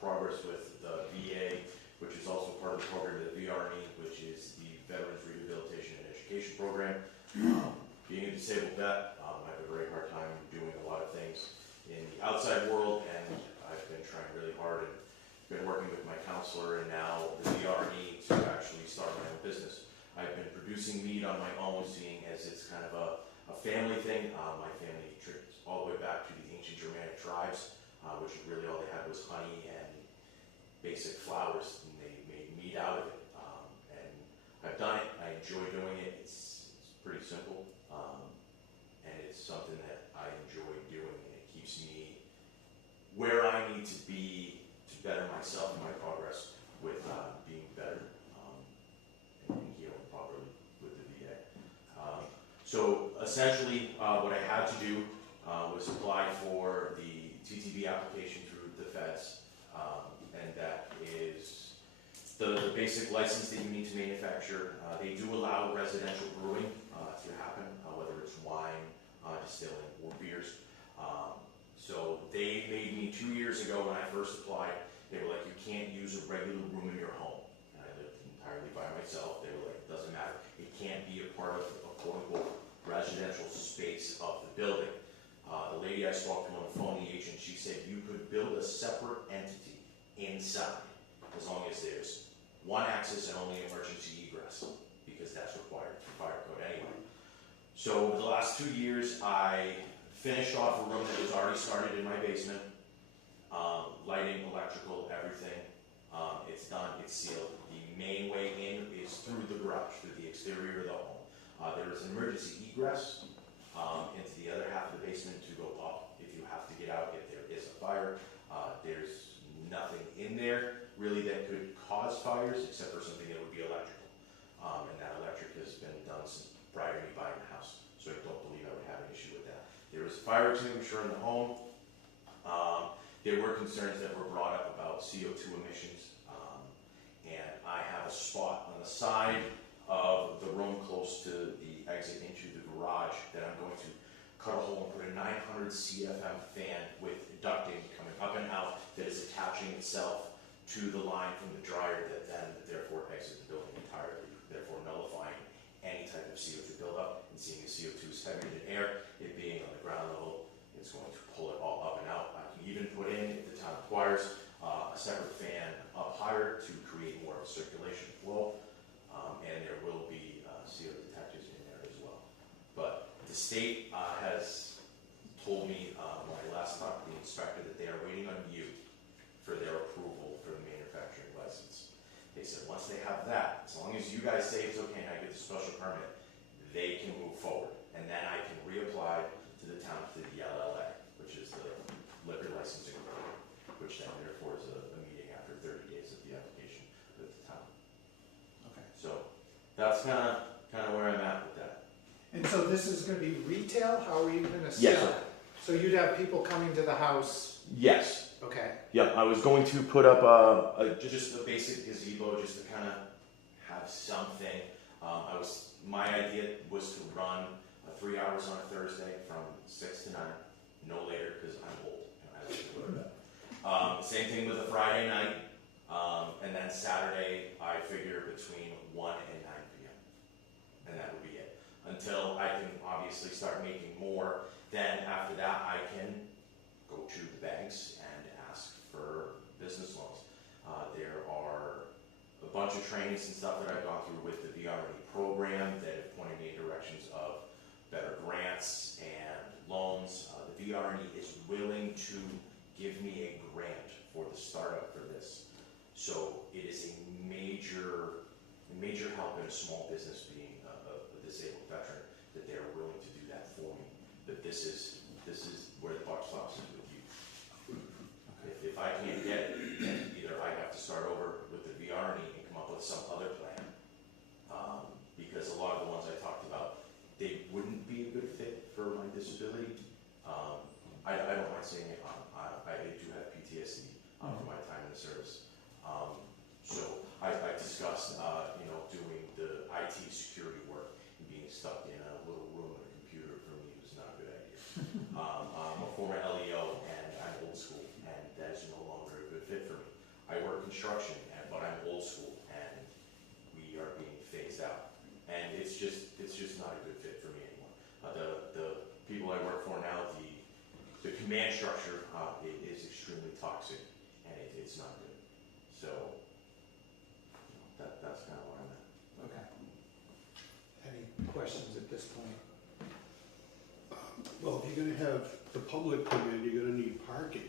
progress with the VA, which is also part of the program of the VRE, which is the Veterans Rehabilitation and Education Program. Being a disabled vet, I have a very hard time doing a lot of things in the outside world, and I've been trying really hard and been working with my counselor and now the VRE to actually start my own business. I've been producing meat on my own, seeing as it's kind of a family thing. My family traced all the way back to the ancient Germanic tribes, which really all they had was honey and basic flowers, and they made meat out of it. And I've done it. I enjoy doing it. It's pretty simple, and it's something that I enjoy doing, and it keeps me where I need to be to better myself and my progress with being better and healing properly with the VA. So essentially, what I had to do was apply for the TTB application through the feds, and that is the basic license that you need to manufacture. They do allow residential brewing to happen, whether it's wine, distilling, or beers. So they made me 2 years ago when I first applied. They were like, you can't use a regular room in your home. And I lived entirely by myself. They were like, it doesn't matter. It can't be a part of a quote-unquote residential space of the building. The lady I spoke to on the phone, the agent, she said you could build a separate entity inside as long as there's one access and only emergency egress, because that's required for fire code anyway. So over the last 2 years, I finished off a room that was already started in my basement. Lighting, electrical, everything. It's done, it's sealed. The main way in is through the garage, through the exterior of the home. There is an emergency egress into the other half of the basement to go up if you have to get out if there is a fire. There's nothing in there really that could cause fires except for something that would be electrical. And that electric has been done since prior to me buying the house, so I don't believe I would have an issue with that. There is a fire extinguisher in the home. There were concerns that were brought up about CO2 emissions, and I have a spot on the side of the room close to the exit into the garage that I'm going to cut a hole and put a 900 CFM fan with ducting coming up and out that is attaching itself to the line from the dryer that then therefore exits the building entirely, therefore nullifying any type of CO2 buildup, and seeing the CO2 is heavier than air, it being on the ground level, state has told me, when I last talked to the inspector, that they are waiting on you for their approval for the manufacturing license. They said, once they have that, as long as you guys say it's okay and I get the special permit, they can move forward. And then I can reapply to the town, to the LLA, which is the liquor licensing board, which then therefore is a meeting after 30 days of the application with the town. Okay. So that's kind of where I'm at with that. And so this is gonna be retail, how are you gonna sell? Yes, sir. So you'd have people coming to the house, Yes. okay, Yep, I was going to put up just a basic gazebo, just to kind of have something. My idea was to run 3 hours on a Thursday from 6 to 9, no later, because I'm old and I like to go to bed. Same thing with a Friday night, and then Saturday, I figure between 1 and 9 p.m. And that would be it. Until I can obviously start making more, then after that, I can go to the banks and ask for business loans. There are a bunch of trainings and stuff that I've gone through with the VRE program that have pointed me in directions of better grants and loans. The VRE is willing to give me a grant for the startup for this. So it is a major help in a small business being a disabled veteran that they are willing to do that for me. But this is where the buck stops is with you. If I can't get it, then either I have to start over with the VRE and come up with some other plan. Because a lot of the ones I talked about, they wouldn't be a good fit for my disability. I don't mind saying it, I do have PTSD from my time in the service. So I discussed, doing the IT security work and being stuck in a little room with a computer for me was not a good idea. I'm a former LEO and I'm old school, and that is no longer a good fit for me. I work construction, but I'm old school and we are being phased out. And it's just not a good fit for me anymore. The people I work for now, the command structure is extremely toxic and it's not good. So that's kind of where I'm at. okay. Any questions at this point? Well, if you're gonna have the public come in, you're gonna need parking.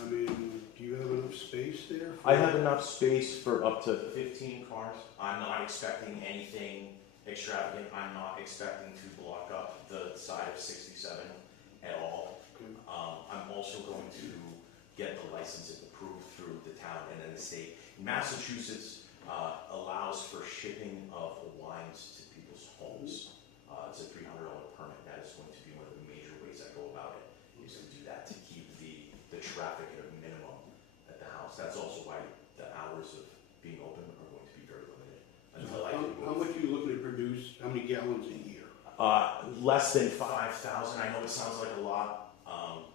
I mean, do you have enough space there? I have enough space for up to 15 cars. I'm not expecting anything extravagant. I'm not expecting to block up the side of 67 at all. Okay. I'm also going to get the license approved through the town and then the state. Massachusetts allows for shipping of wines to people's homes. It's a $300 permit. That is going to be one of the major ways I go about it, is to do that, to keep the traffic at a minimum at the house. That's also why the hours of being open are going to be very limited. Until I can How much are you looking to produce, how many gallons a year? Less than 5,000. I know it sounds like a lot,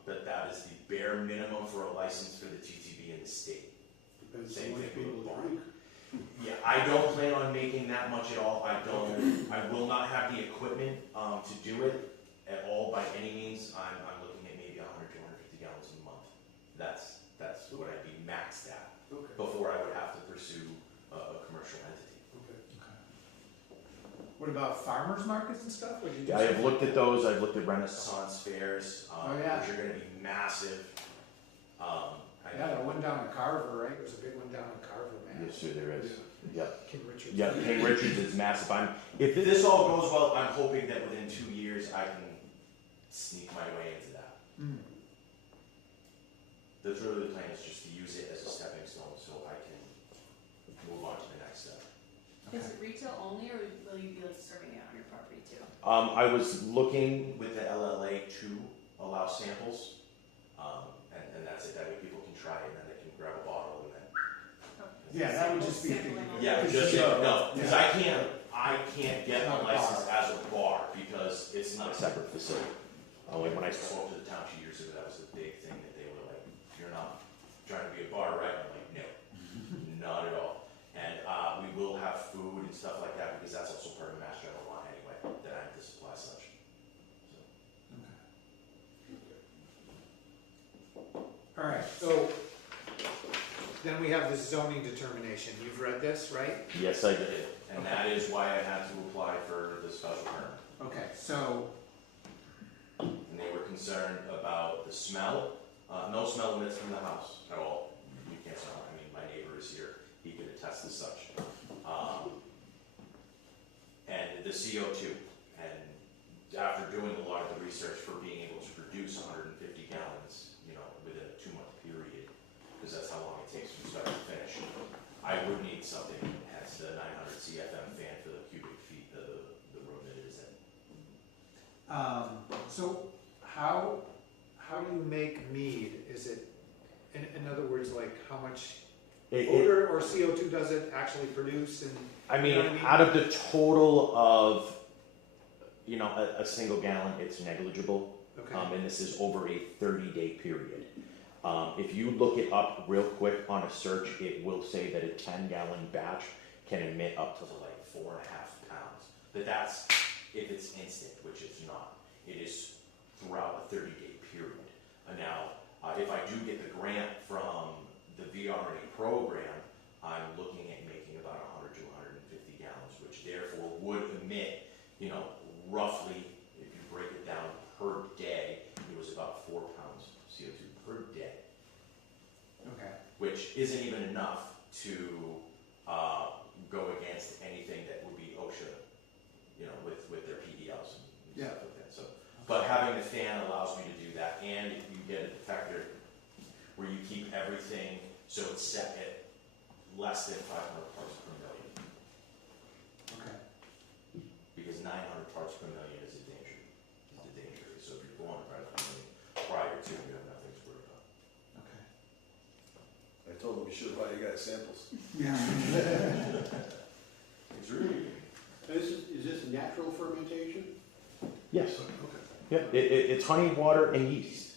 but that is the bare minimum for a license for the TTB in the state. Depends Same how much thing with people the bar. drink. Yeah, I don't plan on making that much at all. I will not have the equipment to do it at all by any means. I'm looking at maybe 100, 250 gallons a month. That's what I'd be maxed at Okay, before I would have to pursue a commercial entity. okay. What about farmers markets and stuff? Would you do I have something looked like at those. I've looked at Renaissance fairs, Oh, yeah. which are going to be massive. that? Yeah, that one down in Carver, right? There's a big one down in Carver, man. Yes, sir, there is. Yep. King Richard's. Yeah, King Richards is massive. If this all goes well, I'm hoping that within 2 years I can sneak my way into that. Mm. That's really the plan, is just to use it as a stepping stone so I can move on to the next step. Is it retail only, or will you be like serving it on your property too? I was looking with the LLA to allow samples, and that's it. That way people can try it and then they can grab a bottle and then. Yeah, that would just be. Sampling only. Yeah, Because just you- no, because yeah. I can't get It's not a a license bar. as a bar because it's not a separate facility. Like when I spoke to the town 2 years ago, that was the big thing that they were like, "You're not trying to be a bar, right?" I'm like, "No, not at all." And we will have food and stuff like that because that's also part of Mass General law anyway, that I have to supply such. All right, so then we have the zoning determination. You've read this, right? Yes, I did, and that is why I had to apply for the special permit. Okay, so concerned about the smell. No smell emits from the house at all. You can't smell it. I mean, my neighbor is here. He could attest as such. And the CO2. And after doing a lot of the research for being able to produce 150 gallons, within a 2-month period, because that's how long it takes from start to finish, I would need something, hence the 900 CFM fan for the cubic feet of the room that it is in. So how do you make mead? Is it, in other words, like how much odor or CO2 does it actually produce? And I mean, you know what I mean? out of the total of, a single gallon, it's negligible. Okay. And this is over a 30-day period. If you look it up real quick on a search, it will say that a 10-gallon batch can emit up to like 4.5 pounds. But that's if it's instant, which it's not. It is throughout a 30-day period. Now, if I do get the grant from the VRA program, I'm looking at making about 100 to 150 gallons, which therefore would emit, roughly, if you break it down per day, it was about 4 pounds CO2 per day. Okay. Which isn't even enough to go against anything that would be OSHA, with their PDLs and stuff like that. So, but having the fan allows me to do that, and if you get a detector where you keep everything so it's set at less than 500 parts per million, Okay. because 900 parts per million is a danger. So if you're going parts per million prior to, you have nothing to worry about. Okay. I told him we should buy you guys samples. Yeah. It's really Is this natural fermentation? yes. Okay. Yep. It's honey, water, and yeast,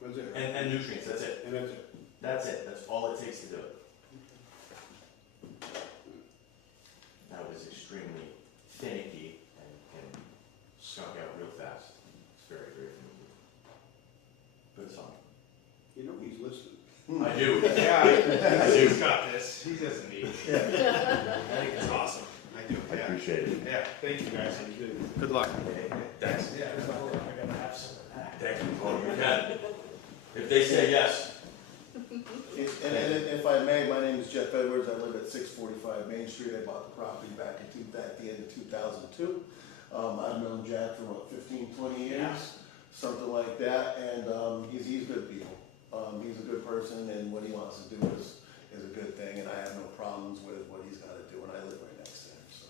What's it? and nutrients. That's it. And that's it. That's it. That's all it takes to do it. Now it is extremely finicky and can skunk out real fast. It's very, very finicky. But it's fun. He's listening. I do. Yeah, I do. he's got this. He doesn't need it. I think it's awesome. I do. I appreciate it. Yeah, thank you guys. Good luck. Thanks. Yeah. I gotta have some of that. Thank you. Oh, you can. If they say yes. And if I may, my name is Jeff Edwards. I live at 645 Main Street. I bought the property back at the end of 2002. I've known Jack for about 15, 20 years, something like that. And he's good people. He's a good person, and what he wants to do is a good thing. And I have no problems with what he's got to do. And I live right next to him, so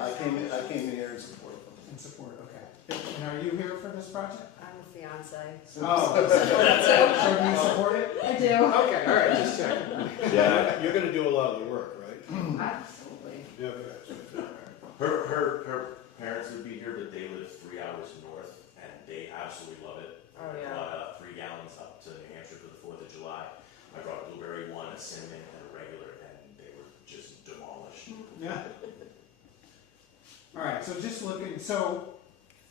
I came in here in support of him. In support, okay. And are you here for this project? I'm a fiance. Oh, so do you support it? I do. Okay, all right, just checking. Yeah. You're gonna do a lot of the work, right? Absolutely. Yeah. Her parents would be here, but they live 3 hours north, and they absolutely love it. Oh, I yeah. brought 3 gallons up to New Hampshire for the 4th of July. I brought a blueberry one, a cinnamon, and a regular, and they were just demolished. Yeah. All right, so just looking, so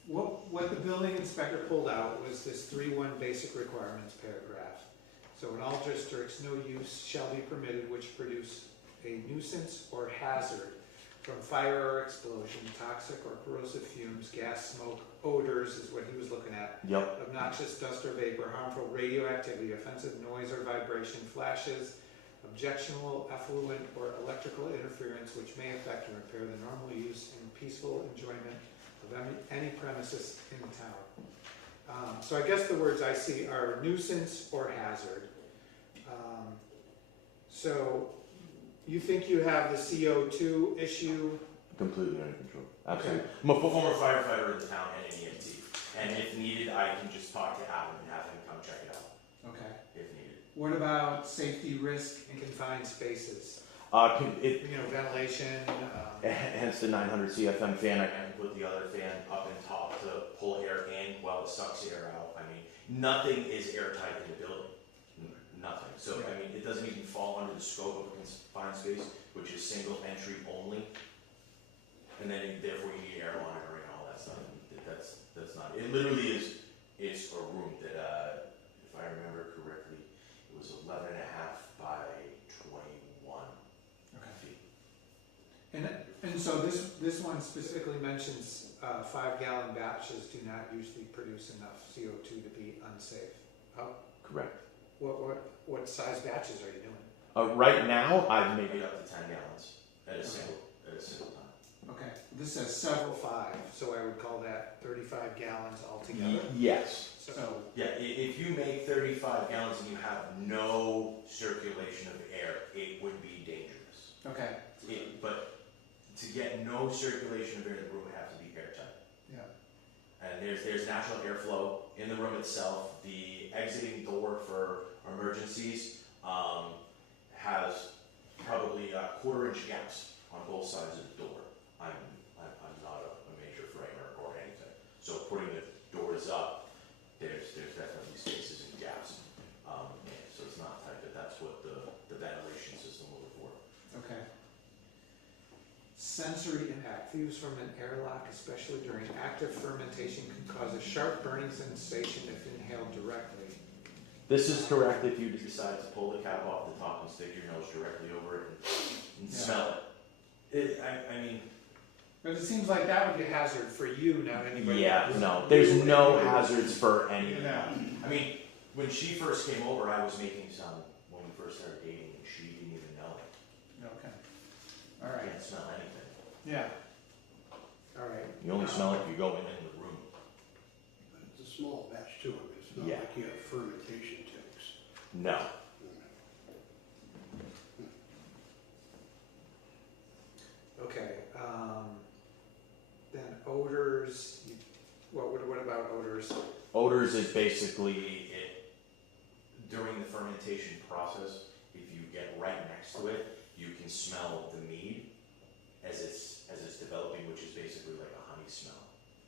what the building inspector pulled out was this 3.1 basic requirements paragraph. So in all districts, no use shall be permitted which produce a nuisance or hazard from fire or explosion, toxic or corrosive fumes, gas, smoke, odors is what he was looking at, Yep. obnoxious dust or vapor, harmful radioactivity, offensive noise or vibration, flashes, objectionable effluent or electrical interference which may affect or impair the normal use and peaceful enjoyment of any premises in town. So I guess the words I see are nuisance or hazard. So you think you have the CO2 issue? Completely under control. Absolutely. I'm a former firefighter in the town and an EMT. And if needed, I can just talk to Adam and have him come check it out Okay. if needed. What about safety risk in confined spaces? Ventilation. Hence the 900 CFM fan. I can put the other fan up in top to pull air in while it sucks air out. I mean, nothing is airtight in the building. Nothing. So, I mean, it doesn't even fall under the scope of a confined space, which is single entry only. And then, therefore, you need air monitoring and all that stuff. That's not. It literally is. It's a room that, if I remember correctly, it was 11.5 by 21 feet. And so this one specifically mentions 5-gallon batches do not usually produce enough CO2 to be unsafe. Correct. What size batches are you doing? Right now, I've made it up to 10 gallons at a single time. Okay, this says several 5, so I would call that 35 gallons altogether. Yes. So, Yeah, if you make 35 gallons and you have no circulation of air, it would be dangerous. okay, But to get no circulation of air in the room, it has to be airtight. yeah, And there's natural airflow in the room itself. The exiting door for emergencies has probably 1/4-inch gaps on both sides of the door. I'm not a major framer or anything, so putting the doors up, there's definitely spaces and gaps. So it's not tight, but that's what the ventilation system will look for. okay. Sensory impact. Views from an airlock, especially during active fermentation, can cause a sharp burning sensation if inhaled directly. This is correct if you decide to pull the cap off the top and stick your nose directly over it and Yeah. smell it. I mean, But it seems like that would be a hazard for you, not anybody yeah, else. no, there's no hazards for anyone. Yeah. I mean, when she first came over, I was making some when we first started dating, and she didn't even know it. Okay, all I right, can't smell anything. yeah. All right. You only smell it if you go in the room. But it's a small batch too, I mean, it's not Yeah. like you have fermentation tanks. No. Okay, then odors, what about odors? Odors is basically it during the fermentation process. If you get right next to it, you can smell the mead as it's developing, which is basically like a honey smell.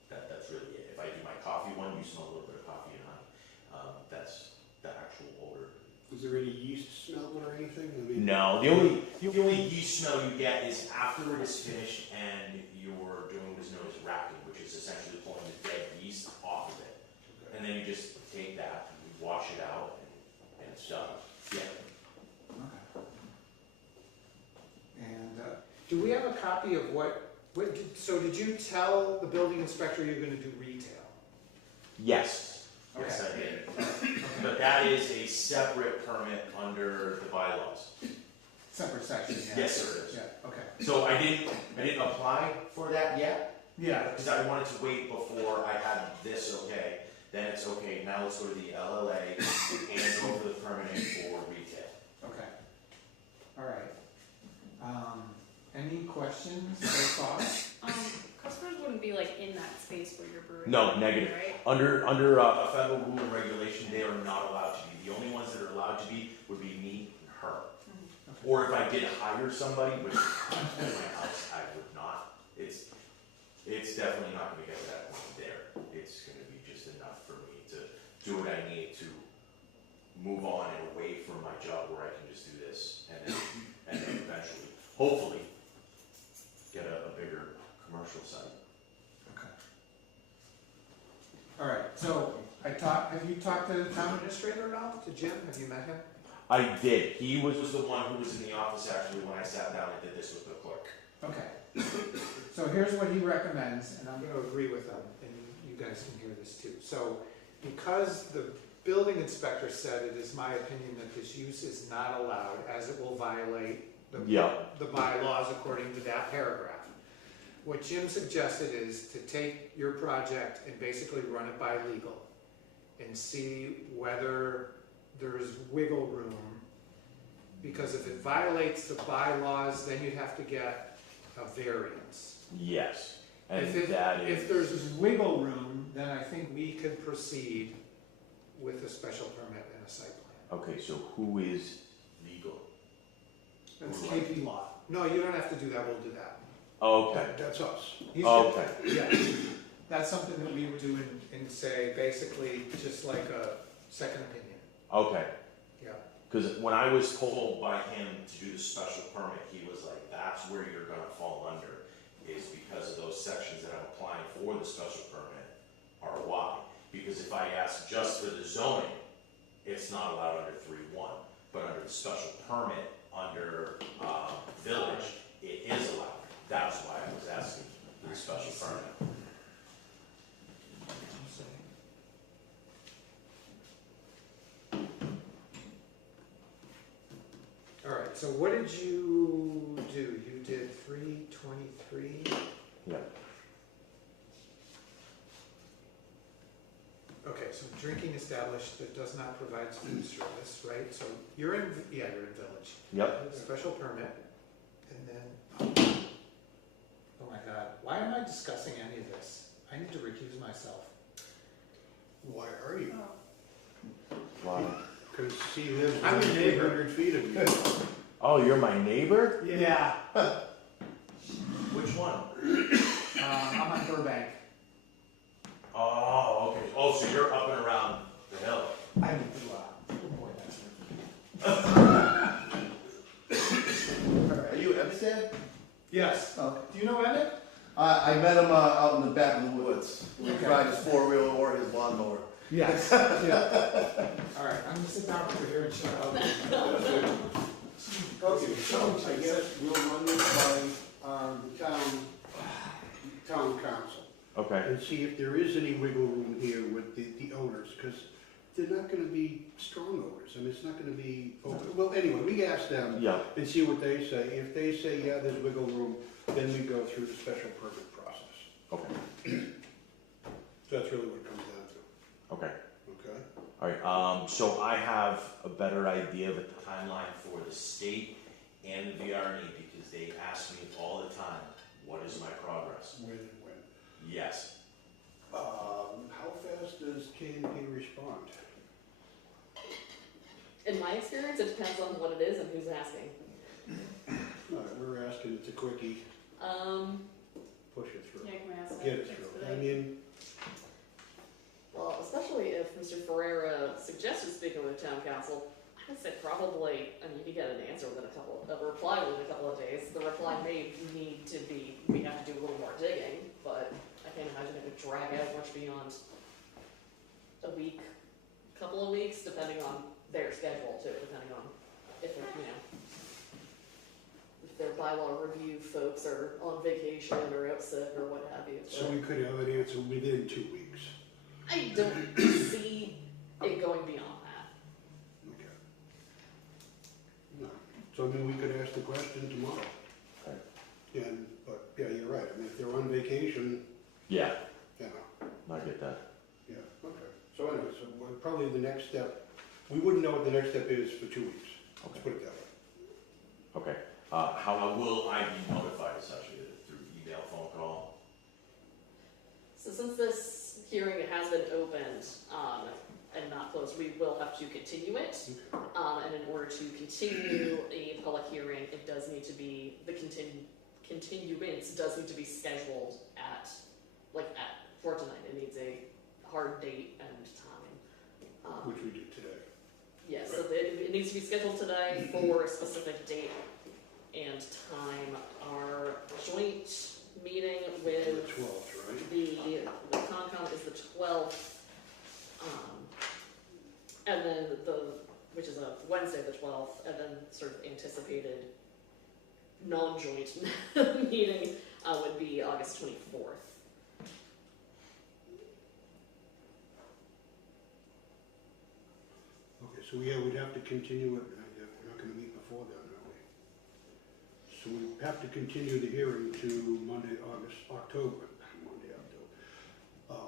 That's really it. If I do my coffee one, you smell a little bit of coffee and honey. That's the actual odor. Is there any yeast smell or anything? I mean, No, the only yeast smell you get is after it is finished and you're doing what is known as wrapping, which is essentially pulling the dead yeast off of it. okay. And then you just take that, and you wash it out, and it's done. Yeah. Okay. And, do we have a copy of so did you tell the building inspector you're gonna do retail? Yes. Yes, I did. But that is a separate permit under the bylaws. Separate section, yeah? Yes, sir, it is. Yeah, okay. So I didn't apply for that yet, Yeah, because I wanted to wait before I had this okay. Then it's okay, now let's go to the LLA and go for the permitting for retail. okay. All right. Any questions or thoughts? Customers wouldn't be like in that space where you're brewing. No, negative. Right? Under a federal rule and regulation, they are not allowed to be. The only ones that are allowed to be would be me and her. Or if I did hire somebody, which at my house I would not. It's definitely not gonna get to that point there. It's gonna be just enough for me to do what I need to move on and away from my job where I can just do this and then eventually, hopefully, get a bigger commercial site. Okay. All right, so have you talked to the town administrator at all, to Jim? Have you met him? I did. He was the one who was in the office actually when I sat down and did this with the clerk. Okay. So here's what he recommends, and I'm gonna agree with him, and you guys can hear this too. So, because the building inspector said it is my opinion that this use is not allowed, as it will violate the bylaws according to that paragraph. What Jim suggested is to take your project and basically run it by legal and see whether there's wiggle room. Because if it violates the bylaws, then you'd have to get a variance. Yes. And If there's wiggle room, then I think we can proceed with a special permit and a site plan. Okay, so who is legal? That's KP Law. No, you don't have to do that, we'll do that. Okay. That's us. He's Okay. Yeah, that's something that we would do and say, basically, just like a second opinion. Okay. Yeah. Because when I was told by him to do the special permit, he was like, that's where you're gonna fall under, is because of those sections that I'm applying for the special permit are why. Because if I ask just for the zoning, it's not allowed under 3.1, but under the special permit, under village, it is allowed. That's why I so what did you do? You did 323? Yeah. Okay, so drinking established that does not provide food service, right? So you're in, yeah, you're in Village. Yep. Special permit, and then, oh my God, why am I discussing any of this? I need to recuse myself. Why are you? Wow. Because he lives I'm within your neighbor. 300 feet of you. Oh, you're my neighbor? Yeah. Which one? I'm on Burbank. Oh, okay. Oh, so you're up and around the hill. I need to, oh boy, that's Are you Emmett's dad? Yes. Okay. Do you know Emmett? I met him out in the back of the woods. He Okay. tried his four-wheel or his lawnmower. Yes. Yeah. All right, I'm gonna sit down over here and shut up. Okay, so I guess we'll run this by the town council Okay. and see if there is any wiggle room here with the owners, because they're not gonna be strong owners. I mean, it's not gonna be, well, anyway, we ask them Yeah. and see what they say. If they say, yeah, there's wiggle room, then we go through the special permit process. Okay. So that's really what it comes down to, Okay. okay? Alright, so I have a better idea of a timeline for the state and the VRE because they ask me all the time, what is my progress? When. Yes. How fast does KNP respond? In my experience, it depends on what it is and who's asking. All right, we're asking, it's a quickie, push it through, Yeah, can we ask that? get it through. I mean, Well, especially if Mr. Ferreira suggested speaking with town council, I would say probably, I mean, you could get an answer within a reply within a couple of days. The reply may need to be, we have to do a little more digging, but I can't imagine it would drag out much beyond a week, couple of weeks, depending on their schedule too, depending on if they're, you know, if their bylaw review folks are on vacation or out sick or what have you. so we could have an answer within 2 weeks. I don't see it going beyond that. Okay. No. So I mean, we could ask the question tomorrow. Okay. But yeah, you're right. I mean, if they're on vacation, Yeah, you know, I get that. yeah, okay. So anyway, so probably the next step, we wouldn't know what the next step is for 2 weeks. Let's put it that way. Okay. How will I be notified essentially through email, phone call? So since this hearing has been opened, and not closed, we will have to continue it. And in order to continue a public hearing, it does need to be, the continuance does need to be scheduled for tonight. It needs a hard date and time. Which we did today. Yes, so it needs to be scheduled today for a specific date and time. Our joint meeting with The 12th, right? the Concom is the 12th, and then which is a Wednesday the 12th, and then sort of anticipated non-joint meeting would be August 24th. Okay, so yeah, we'd have to continue it. We're not gonna meet before then, are we? So we have to continue the hearing to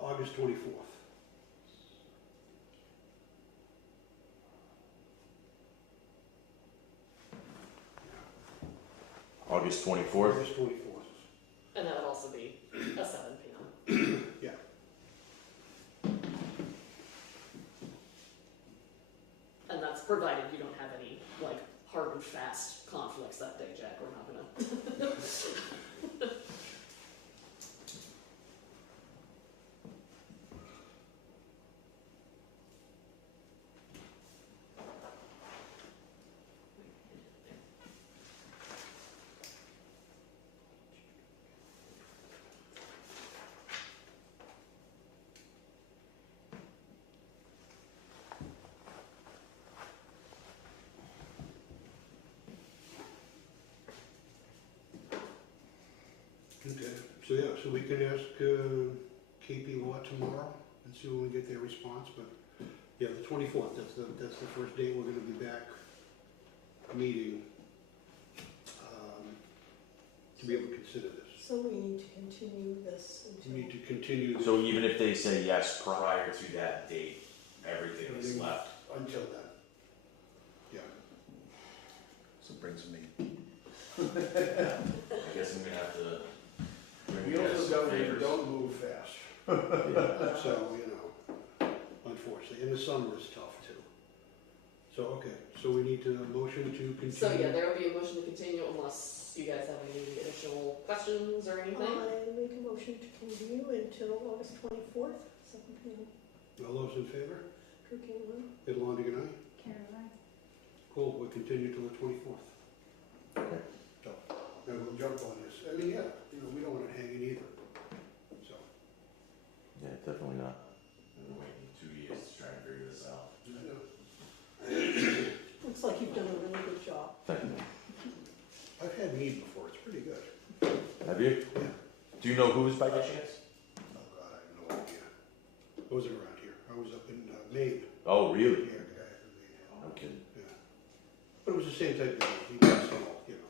August 24th. August 24th? August 24th. And that would also be a 7 p.m. Yeah. And that's provided you don't have any, like, hard and fast conflicts that day, Jack. We're not gonna. Okay, so yeah, so we can ask KP Law tomorrow and see when we get their response, but yeah, the 24th, that's the first day we're gonna be back meeting consider this. So we need to continue this We until. need to continue this So even if they say yes prior to that date, everything is Everything- left. until then. Yeah. So it brings me. I guess I'm gonna have to bring you We guys also some favors. don't move fast. So, you know, unfortunately, and the summer is tough too. So, okay, so we need to motion to continue. So yeah, there will be a motion to continue unless you guys have any additional questions or anything. I make a motion to continue until August 24th, 7 p.m. All those in favor? Drew King, Ed Longigan, aye? Karen, I. Cool, we'll continue till the 24th. Okay. So, and we'll jump on this. I mean, yeah, you know, we don't want to hang it either. So, Yeah, definitely not. I'm waiting 2 years to try and figure this out. Looks like you've done a really good job. Thank you. I've had mead before, it's pretty good. Have you? Yeah. Do you know who's by chance? Oh, God, I have no idea. I wasn't around here. I was up in Maine. Oh, really? Yeah, guy from Maine. No kidding. Yeah. But it was the same type of thing. He passed it all, you know.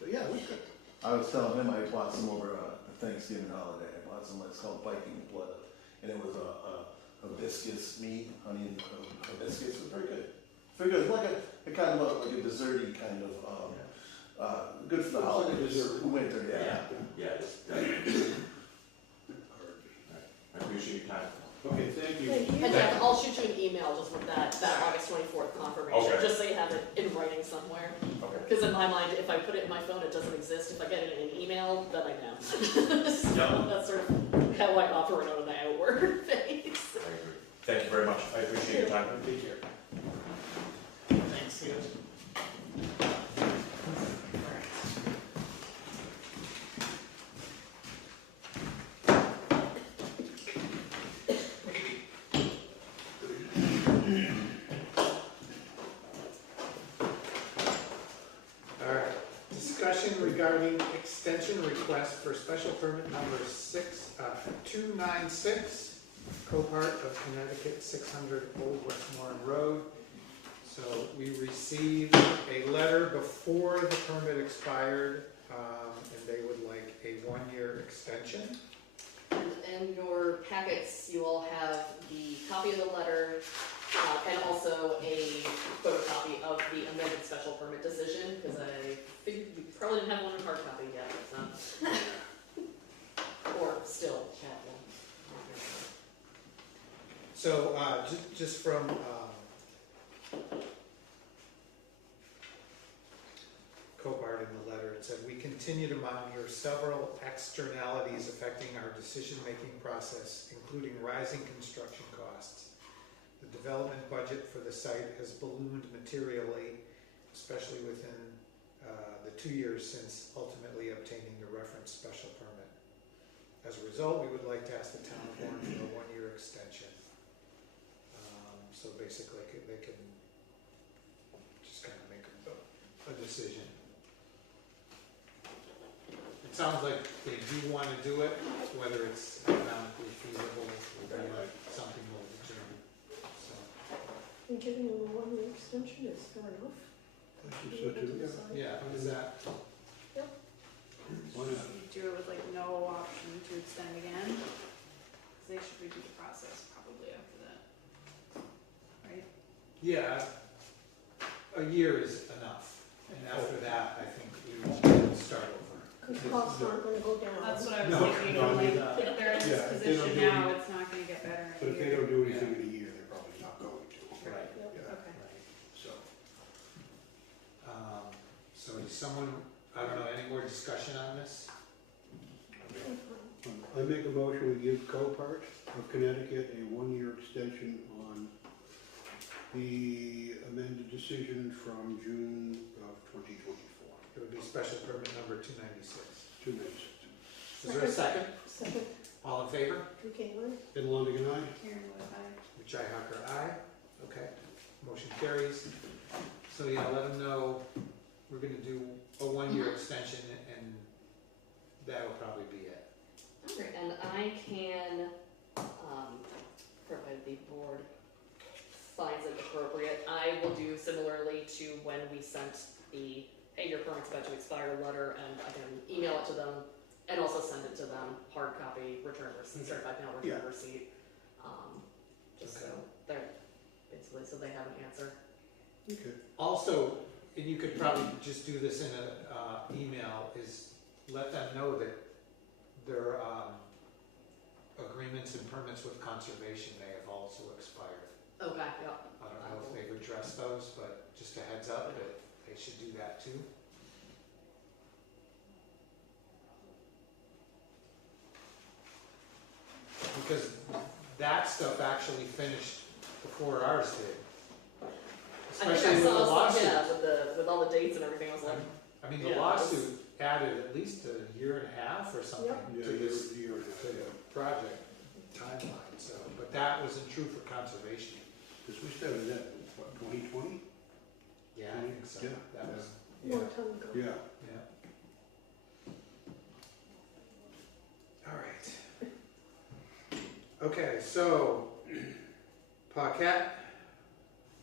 But yeah, it was good. I was telling him I bought some over the Thanksgiving holiday. I bought some, it's called Viking Blood, and it was a hibiscus meat, honey and hibiscus. It was very good. Very good. It's like a kind of like a desserty kind of, good for the It's like a holidays. dessert. Winter, yeah. Yeah, it's definitely. I appreciate your time. Okay, thank you. Thank you. And Jeff, I'll shoot you an email just with that August 24th confirmation, Okay. just so you have it in writing somewhere. Okay. Because in my mind, if I put it in my phone, it doesn't exist. If I get it in an email, then I know. So Yep. that's sort of how I operate on my outward phase. I agree. Thank you very much. I appreciate your time. Take care. Thanks, guys. All right, discussion regarding extension request for special permit number 296, Copart of Connecticut, 600 Old Westmoreland Road. So we received a letter before the permit expired, and they would like a one-year extension. And in your packets, you all have the copy of the letter, and also a photocopy of the amended special permit decision, because I figured we probably didn't have one in hard copy yet, so. Or still have one. So, just from, Copart in the letter, it said, "We continue to monitor several externalities affecting our decision-making process, including rising construction costs. The development budget for the site has ballooned materially, especially within the 2 years since ultimately obtaining the reference special permit. As a result, we would like to ask the town of Warren for a one-year extension." So basically, they can just kind of make a decision. It sounds like they do want to do it, whether it's economically feasible will be something we'll determine, so. And giving them a one-year extension is fair enough. I think so too. Yeah, is that, Why not? You do it with like no option to extend again, because they should redo the process probably after that. Right? yeah, a year is enough, and after that, I think we will start over. Because costs aren't going to go down. That's what I was No, thinking, no, I mean, like, if they're in yeah, this if they don't position do now, any- it's not gonna get better But in a if they year. don't do anything in a year, they're probably not going to. Right. Yeah, Okay. so. So is someone, I don't know, any more discussion on this? I make a motion, we give Copart of Connecticut a one-year extension on the amended decision from June of 2024. It would be special permit number 296. 296. Is there a second? Second, All in favor? Drew King, Ed Longigan, aye? Karen, what if I? Richi Hacker, aye. Okay, motion carries. So yeah, let them know we're gonna do a one-year extension and that'll probably be it. Okay, and I can, provide the board finds it appropriate. I will do similarly to when we sent the, hey, your permit's about to expire letter, and I can email it to them them, and also send it to them, hard copy, return receipt, certified mail return Yeah. receipt. Just so they're, basically, so they have an answer. Okay. Also, and you could probably just do this in a email, is let them know that their agreements and permits with conservation may have also expired. Okay, yeah. I don't know if they've addressed those, but just a heads up that they should do that too. Because that stuff actually finished before ours did. I think Especially I with the saw some, lawsuit. yeah, with all the dates and everything, I was like, I mean, the Yeah, lawsuit added at least a year and a half or something Yeah, to this year and a half, to the project timeline, so, but that wasn't true for conservation. Because we started that, what, 2020? Yeah, I think so. Yeah, That was, Long yeah, time ago. Yeah. yeah. All right. Okay, so, Paquette,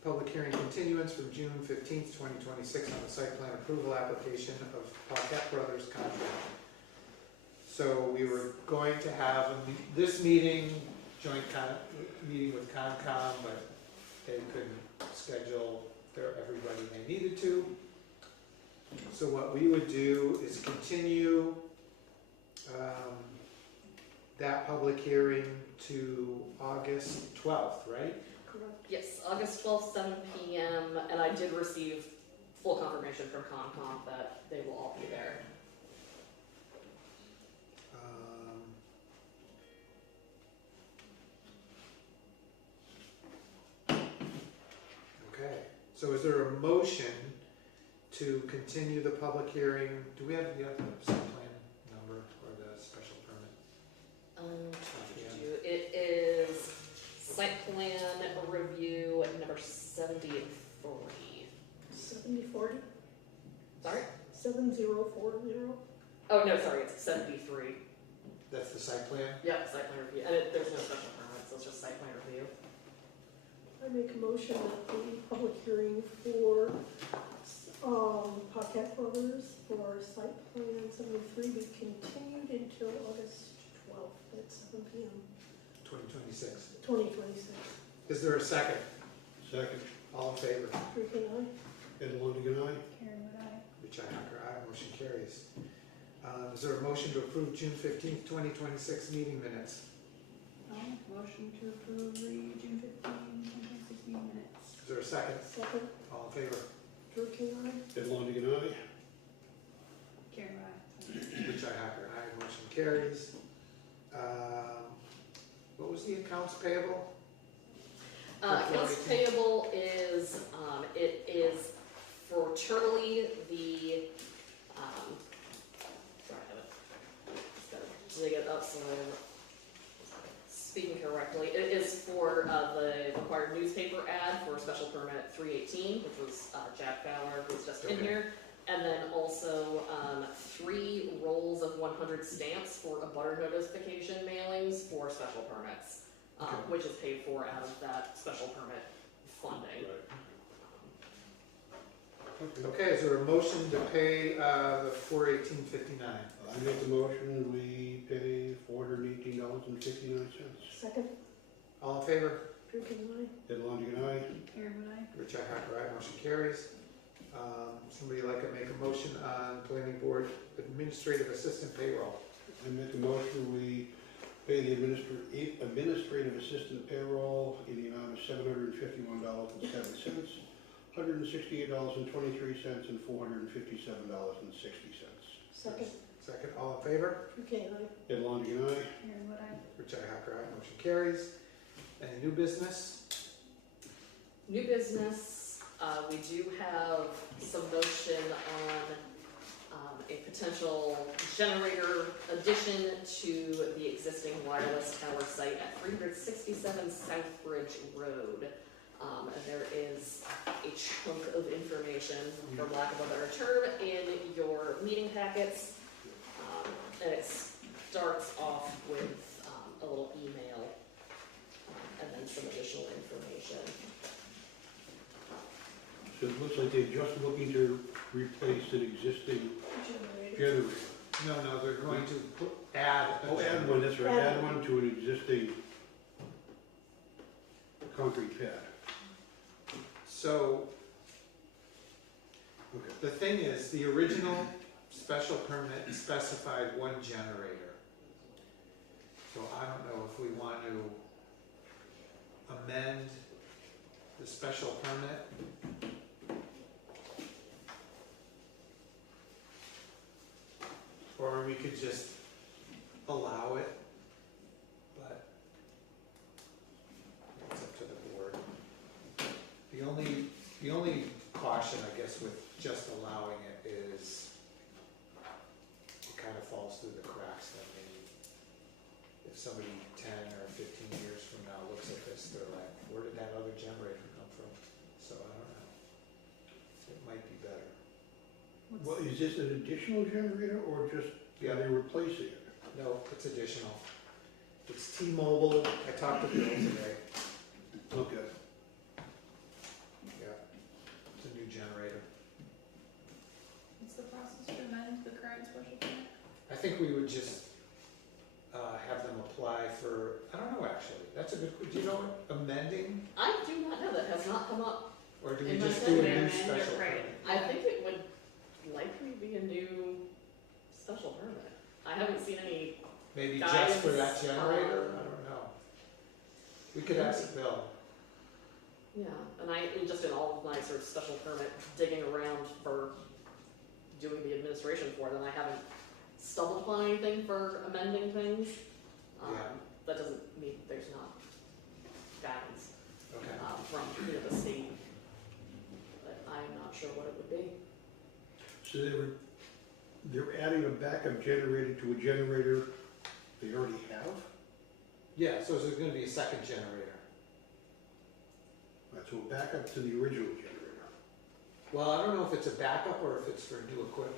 public hearing continuance from June 15th, 2026 on the site plan approval application of Paquette Brothers contract. So we were going to have this meeting, joint meeting with Concom, but they couldn't schedule everybody they needed to. So what we would do is continue that public hearing to August 12th, right? Correct. yes, August 12th, 7 PM, and I did receive full confirmation from Concom that they will all be there. Okay, so is there a motion to continue the public hearing? Do we have the site plan number or the special permit? It is site plan review number 73. 7040? Sorry? 7040? Oh, no, sorry, it's 73. That's the site plan? Yep, site plan review, and there's no special permit, so it's just site plan review. I make a motion that the public hearing for Paquette Brothers for site plan 73 be continued until August 12th at 7 p.m. 2026. 2026. Is there a second? Second. All in favor? Rick and I. Ed Longigan, aye? Karen, would I? Richi Hacker, aye. Motion carries. Is there a motion to approve June 15th, 2026 meeting minutes? Motion to approve the June 15, 2026 meeting minutes. Is there a second? Second. All in favor? Rick and I. Ed Longigan, aye? Karen, would I? Richi Hacker, aye. Motion carries. What was the accounts payable? Accounts payable is, it is for Turley, the, sorry, I have it, just gotta dig it up so I'm speaking correctly. It is for, the required newspaper ad for special permit 318, which was, Jack Fowler, who's just in Okay. here. And then also, 3 rolls of 100 stamps for a butter notification mailings for special permits. Okay. Which is paid for out of that special permit funding. Okay, is there a motion to pay the $418.59? I make the motion, we pay $418.59. Second. All in favor? Rick and I. Ed Longigan, aye? Karen, would I? Richi Hacker, aye. Motion carries. Somebody like to make a motion on planning board administrative assistant payroll? I make a motion, we pay the administrative assistant payroll in the amount of $751.07, $168.23, and $457.60. Second. Second, all in favor? Rick and I. Ed Longigan, aye? Karen, would I? Richi Hacker, aye. Motion carries. Any new business? New business, we do have some motion on a potential generator addition to the existing wireless tower site at 367 Southbridge Road. And there is a chunk of information, for lack of a better term, in your meeting packets. And it starts off with a little email and then some additional information. So it looks like they're just looking to replace an existing Generator. generator. No, they're going to add. Oh, add one, that's right, add one to an existing concrete pad. So, Okay. the thing is, the original special permit specified one generator. So I don't know if we want to amend the special permit. Or we could just allow it, but it's up to the board. The only caution, I guess, with just allowing it is it kind of falls through the cracks that maybe if somebody 10 or 15 years from now looks at this, they're like, where did that other generator come from? So I don't know. It might be better. Well, is this an additional generator or just, Yeah. they're replacing it? No, it's additional. It's T-Mobile. I talked to Bill today. Okay. Yeah. It's a new generator. What's the process to amend the current special permit? I think we would just have them apply for, I don't know actually. That's a good, do you know what amending? I do not know, that has not come up. Or do we In my just do a opinion, new amend or special right. permit? I think it would likely be a new special permit. I haven't seen any, Maybe just for that Guidance, generator? I don't know. We could ask Bill. yeah, and just in all of my sort of special permit digging around for doing the administration for them, I haven't stumbled upon anything for amending things. Yeah. That doesn't mean there's not guidance Okay. from the state, but I'm not sure what it would be. So they're adding a backup generator to a generator they already have? Yeah, so there's gonna be a second generator. Right, so a backup to the original generator. Well, I don't know if it's a backup or if it's for new equipment.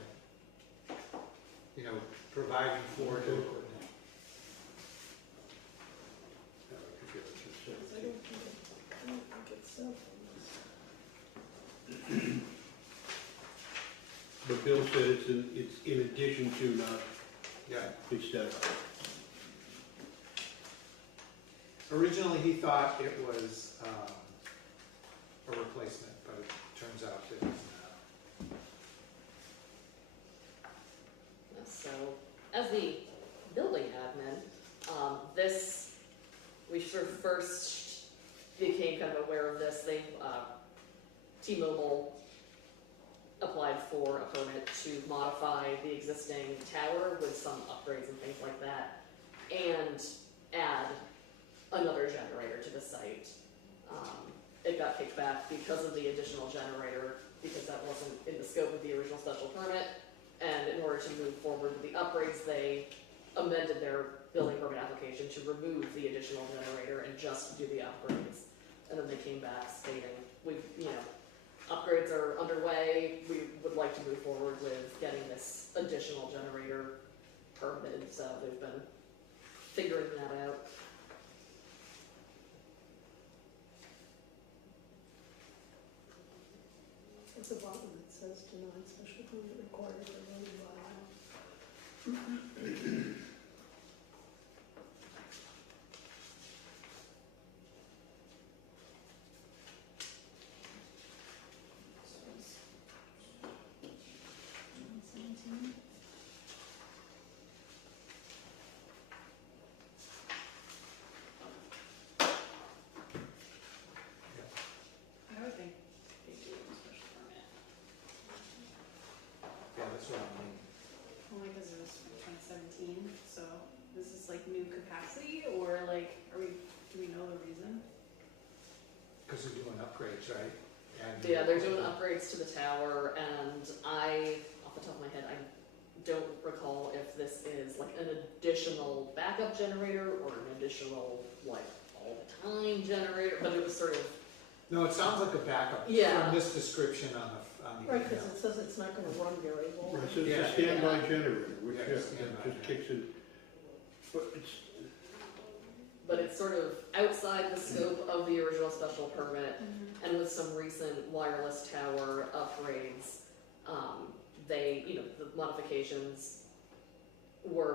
You know, providing for new equipment. Yeah, I could get it to I 17. don't think it's so. But Bill said it's in addition to, not Yeah. instead of. Originally, he thought it was a replacement, but it turns out that it's not. So, as the building admin, we sort of first became kind of aware of this. T-Mobile applied for a permit to modify the existing tower with some upgrades and things like that, and add another generator to the site. It got kicked back because of the additional generator, because that wasn't in the scope of the original special permit. And in order to move forward with the upgrades, they amended their building permit application to remove the additional generator and just do the upgrades. And then they came back stating, upgrades are underway, we would like to move forward with getting this additional generator permitted, so they've been figuring that out. At the bottom it says denied special permit required for loading bylaw. I would think they do a special permit, Yeah, that's what I mean. only because it was from 2017, so is this like new capacity, or like, do we know the reason? Because they're doing upgrades, right? And Yeah, they're doing upgrades to the tower, and off the top of my head, I don't recall if this is like an additional backup generator or an additional, like, all-the-time generator, but it was sort of, No, it sounds like a backup. Yeah. From this description on the Right, email. because it says it's not gonna run very long. Right, so it's Yeah. a standby generator, which Yeah, standby. just kicks in. but it's sort of outside the scope of the original special permit, and with some recent wireless tower upgrades, the modifications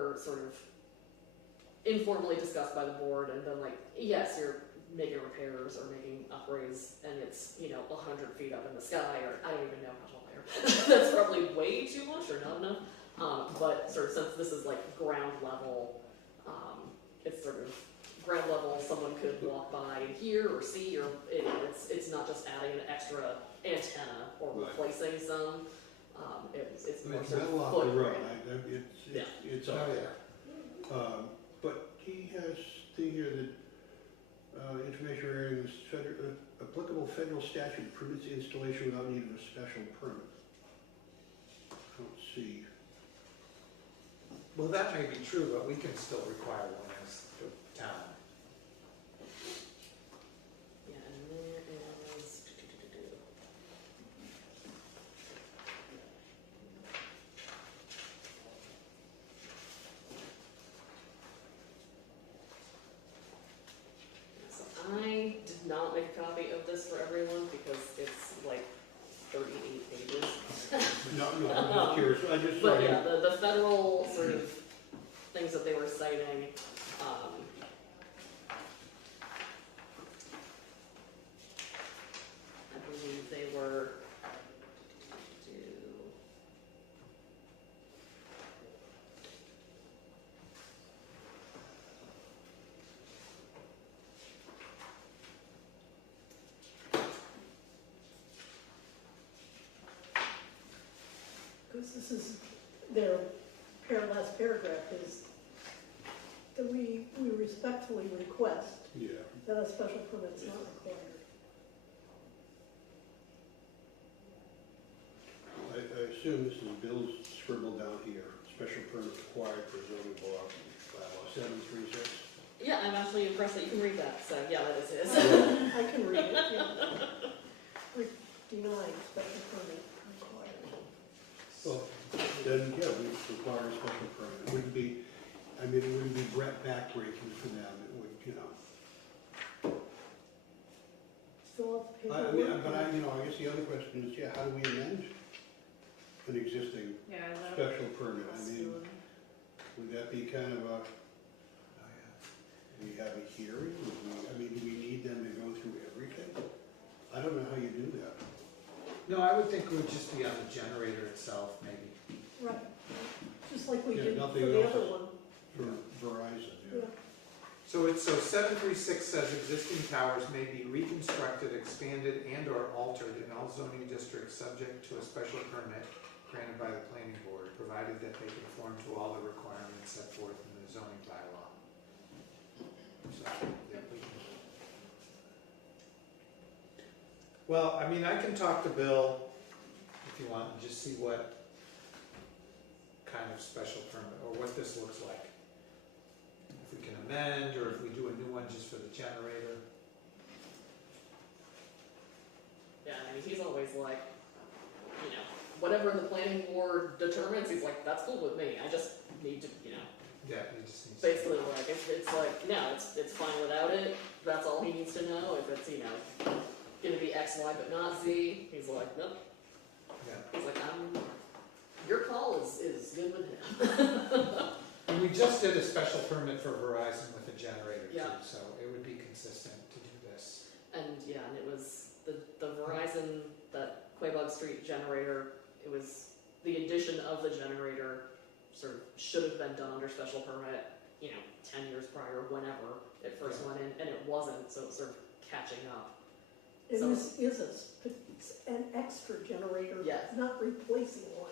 were sort of informally discussed by the board, and then like, yes, you're making repairs or making upgrades, and it's, 100 feet up in the sky, or I don't even know how tall they are. That's probably way too much or not enough. But sort of since this is like ground level, it's sort of ground level, someone could walk by and hear or see, or it's not just adding an extra antenna or Right. replacing some. It's more It's sort of well off the road, footprint. it's Oh, up yeah. there. But he has thing here that, information regarding this applicable federal statute permits the installation without need of a special permit. I don't see. Well, that may be true, but we can still require one as the town. Yeah, and there is. So I did not make a copy of this for everyone because it's like 38 pages. No, I'm just curious, I just saw But yeah, him. the federal sort of things that they were citing, I believe they were Because this is, their last paragraph is that we respectfully request Yeah, that a special permit's not required. I assume this is Bill's scribble down here, special permit required for zoning bylaw 736. Yeah, I'm actually impressed that you can read that, so yeah, that is his. I can read it, yeah. Denied special permit required. Well, then, yeah, we require a special permit. It wouldn't be, it wouldn't be backbreaking for them, it would, Fill out the I paperwork. guess the other question is, yeah, how do we amend an existing Yeah, that special permit? possibility. Would that be kind of a, do we have a hearing? Do we need them to go through everything? I don't know how you do that. No, I would think it would just be on the generator itself, maybe. Right, just like we Yeah, did for nothing the else. other one. For Verizon, yeah. Yeah. So 736 says existing towers may be reconstructed, expanded, and/or altered in all zoning districts subject to a special permit granted by the planning board, provided that they conform to all the requirements set forth in the zoning bylaw. So, yeah, we can. Well, I can talk to Bill if you want and just see what kind of special permit, or what this looks like. If we can amend, or if we do a new one just for the generator. Yeah, he's always like, whatever the planning board determines, he's like, that's cool with me, I just need to, Yeah, he just needs. basically like, it's like, no, it's fine without it, that's all he needs to know, if it's, gonna be X, Y, but not Z, he's like, nope, Yeah. he's like, your call is good with him. And we just did a special permit for Verizon with a generator too, Yeah. so it would be consistent to do this. And yeah, and it was the Verizon, that Quabog Street generator, it was the addition of the generator sort of should have been done under special permit, 10 years prior, whenever it first went in, and it wasn't, so it was sort of catching up. And So- this is an extra generator, Yes. not replacing one.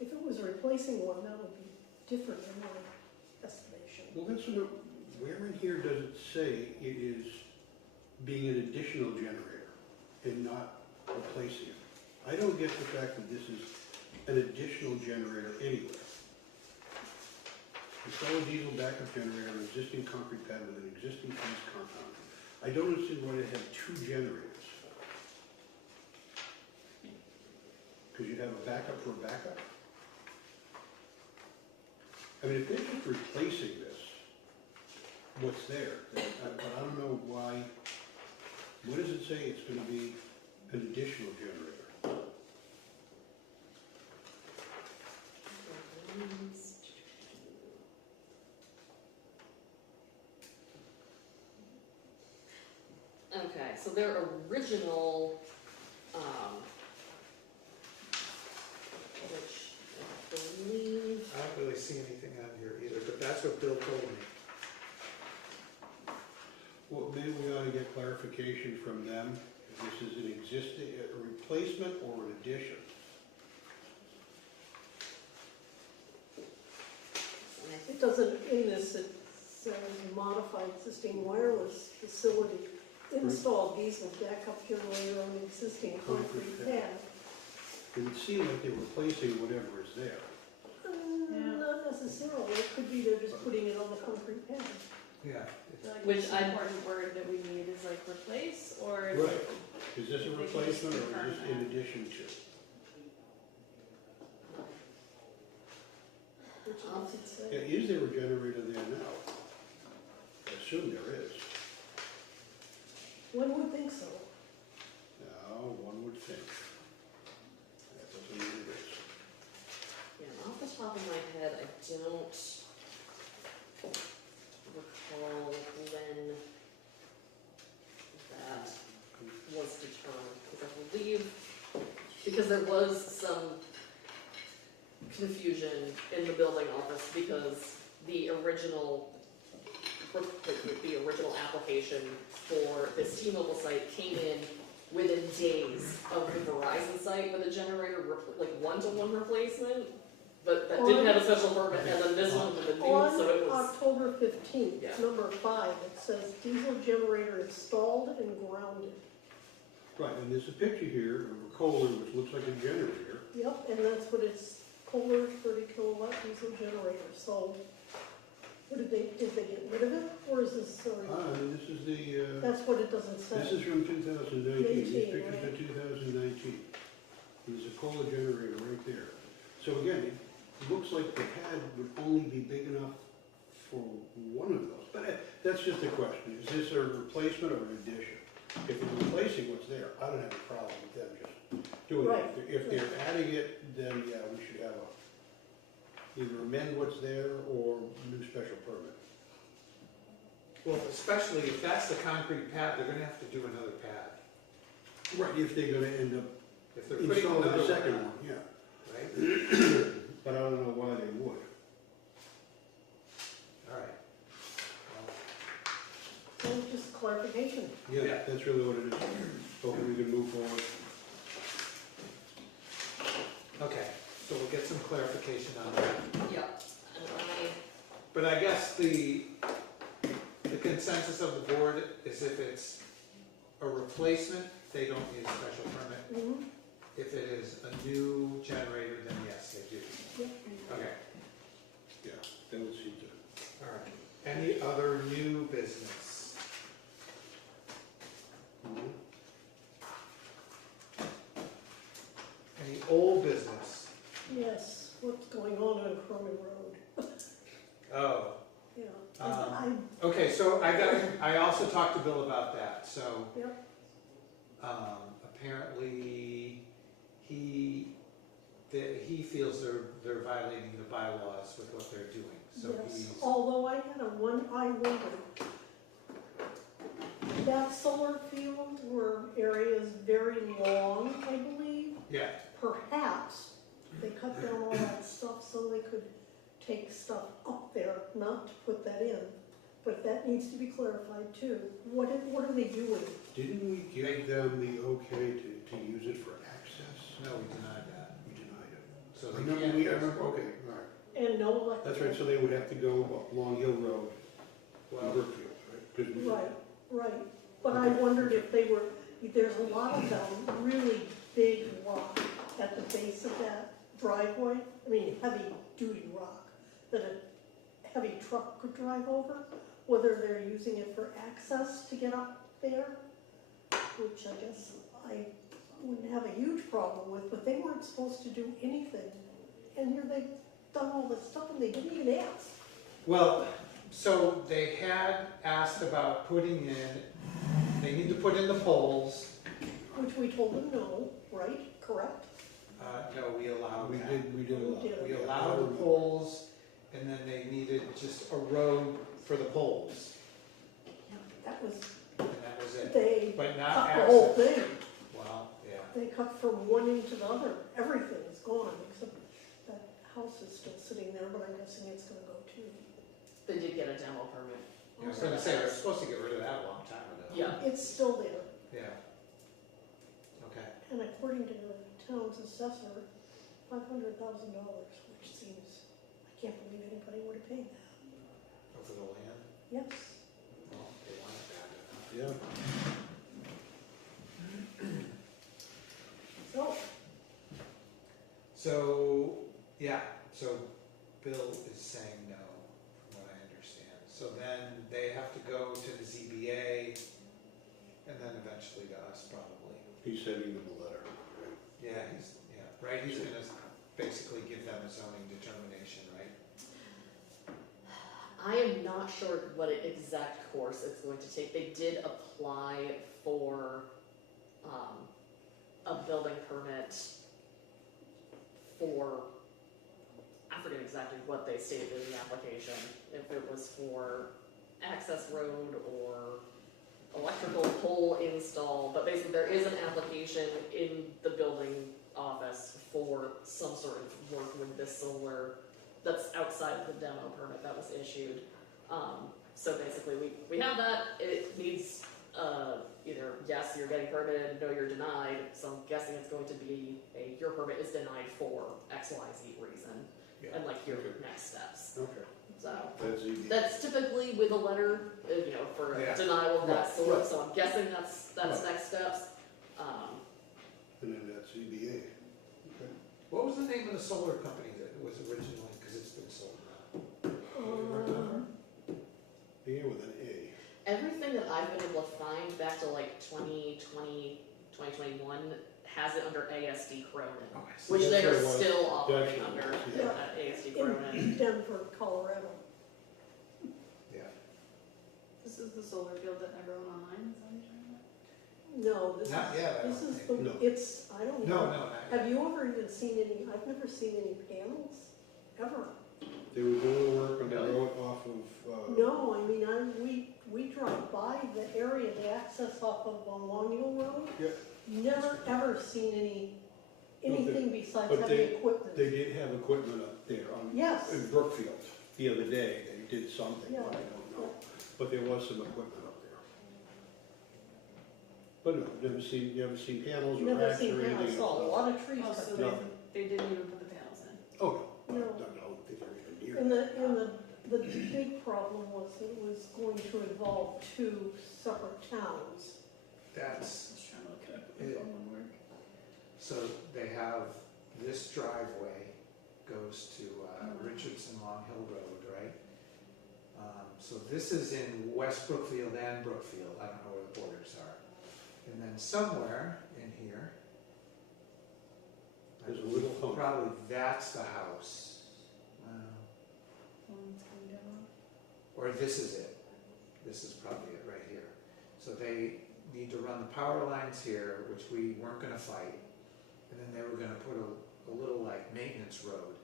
If it was replacing one, that would be different in my estimation. Well, where in here does it say it is being an additional generator and not replacing it? I don't get the fact that this is an additional generator anywhere. Install a diesel backup generator on an existing concrete pad with an existing fence compound. I don't understand why they have two generators. Because you have a backup for a backup? If they're just replacing this, what's there? But I don't know why, what does it say it's gonna be an additional generator? so their original, which I believe, I don't really see anything on here either, but that's what Bill told me. Well, maybe we ought to get clarification from them, if this is an existing, a replacement or an addition. It doesn't, in this, it says modified existing wireless facility. Installed diesel backup generator on existing concrete pad. It would seem like they're replacing whatever is there. Not necessarily, it could be they're just putting it on the concrete pad. Yeah. Like, Which the I- important word that we need is like replace or? Right. Is this a They can replacement or confirm is this in addition to? Which does it say? Yeah, is there a generator there now? I assume there is. One would think so. No, one would think. That doesn't mean it is. yeah, off the top of my head, I don't recall when that was determined, because I believe, because there was some confusion in the building office, because the original application for this T-Mobile site came in within days of the Verizon site with a generator, like one-to-one replacement, but that didn't have a special permit, and then this one with a new, so it On was, October 15th, Yeah. number 5, it says diesel generator installed and grounded. Right, and there's a picture here of a Kohler which looks like a generator. Yep, and that's what it's, Kohler 30 kilowatt diesel generator, so what did they get rid of it, or is this, sorry, And this is the, that's what it doesn't say. this is from 2019, these 19, pictures are 2019. There's a Kohler generator right there. So again, it looks like the pad would only be big enough for one of those. But that's just a question, is this a replacement or an addition? If it's replacing what's there, I don't have a problem with them just doing Right. it. If they're adding it, then yeah, we should have either amend what's there or new special permit. Well, especially if that's the concrete pad, they're gonna have to do another pad. Right, if they're gonna end up If they're putting installing another the second one, one, yeah. right? But I don't know why they would. All right. So just clarification. Yeah. That's really what it is. Hopefully we can move forward. Okay, so we'll get some clarification on that. yeah, and But I guess the consensus of the board is if it's a replacement, they don't need a special permit. Mhm. If it is a new generator, then yes, they do. Yep. Okay, Yeah, that would seem to. all right. Any other new business? Any old business? Yes, what's going on Cronin Road? Oh, Yeah. Um, okay, so I also talked to Bill about that, so. Yep. Apparently, he feels they're violating the bylaws with what they're doing, so Yes, he's. although I wondered, that solar field where area is very long, I believe, Yeah, perhaps they cut down all that stuff so they could take stuff up there, not to put that in. But that needs to be clarified too. What are they doing? Didn't we give them the okay to use it for access? no, we denied that, We denied it. so I they remember, can't. I remember, okay, all right. And no electrical. That's right, so they would have to go up Long Hill Road to Well, Brookfield, right? 'Cause we- Right. But I wondered if they were, there's a lot of them really big rock at the base of that driveway. I mean, heavy duty rock that a heavy truck could drive over. Whether they're using it for access to get up there, which I guess I wouldn't have a huge problem with, but they weren't supposed to do anything. And here they've done all this stuff and they didn't even ask. well, so they had asked about putting in, they need to put in the poles. Which we told them no, right? Correct? No, we allowed We that. did allow. We did. We allowed the poles, and then they needed just a road for the poles, That was and that was it, They but not cut the whole access. thing. Well, yeah, They cut from one end to the other. Everything is gone, except that house is still sitting there, but I'm guessing it's gonna go too. They did get a demo permit. I was gonna say, they're supposed to get rid of that a long time ago. Yeah, It's still there, Yeah. Okay, and according to the town's assessor, $500,000, which seems, I can't believe anybody would have paid that. over the land, Yes. well, they want it bad enough. Yeah. So, So, yeah, so Bill is saying no, from what I understand. So then they have to go to the ZBA and then eventually to us probably. He's sending them a letter. Yeah, right, he's gonna basically give them a zoning determination, right? I am not sure what exact course it's going to take. They did apply for, a building permit for, I forget exactly what they stated in the application, if it was for access road or electrical pole install, but basically there is an application in the building office for some sort of work with this solar that's outside of the demo permit that was issued. So basically we have that, it needs, either yes, you're getting permitted, no, you're denied, so I'm guessing it's going to be your permit is denied for X, Y, Z reason, and like your next steps. Okay. So, That's easy. that's typically with a letter, for Yeah. denial of that Right, sort, right. so I'm guessing that's Right. next steps. And then that's ZBA. Okay. What was the name of the solar company that it was originally, because it's been sold now? Begin with an A. Everything that I've been able to find back to like 2020, 2021 has it under ASD Cronin, Oh, I see. which That's they are what it was. still operating That's what it under was, yeah. at ASD Cronin. In Denver, Colorado. Yeah. This is the solar field that never went online, is that what you're talking about? No, this is, Not yet, I this don't is, think. No. it's, I don't No, know. not yet. Have you ever even seen any, I've never seen any panels, ever. They were doing work on the Really? road off of, No, I mean, we drive by the area, the access off of Long Hill Road. Yeah. Never, ever seen anything besides but heavy they- equipment. they did have equipment up there on, Yes. in Brookfield the other day. They did something, Yeah. but I don't know. But there was some equipment up there. But no, never seen panels or Never racks seen or panels, anything. saw a lot of trees Oh, cut so down. they didn't even put the panels in. Oh, no, No. no, I don't think they're even near. And that. the big problem was that it was going to involve two separate towns. That's, Just trying to look it up Yeah. if the phone would work. so they have, this driveway goes to Richardson Long Hill Road, right? So this is in West Brookfield and Brookfield, I don't know where the borders are. And then somewhere in here, I There's a believe little hump. probably that's the house. One's coming down. Or this is it. This is probably it right here. So they need to run the power lines here, which we weren't gonna fight. And then they were gonna put a little like maintenance road,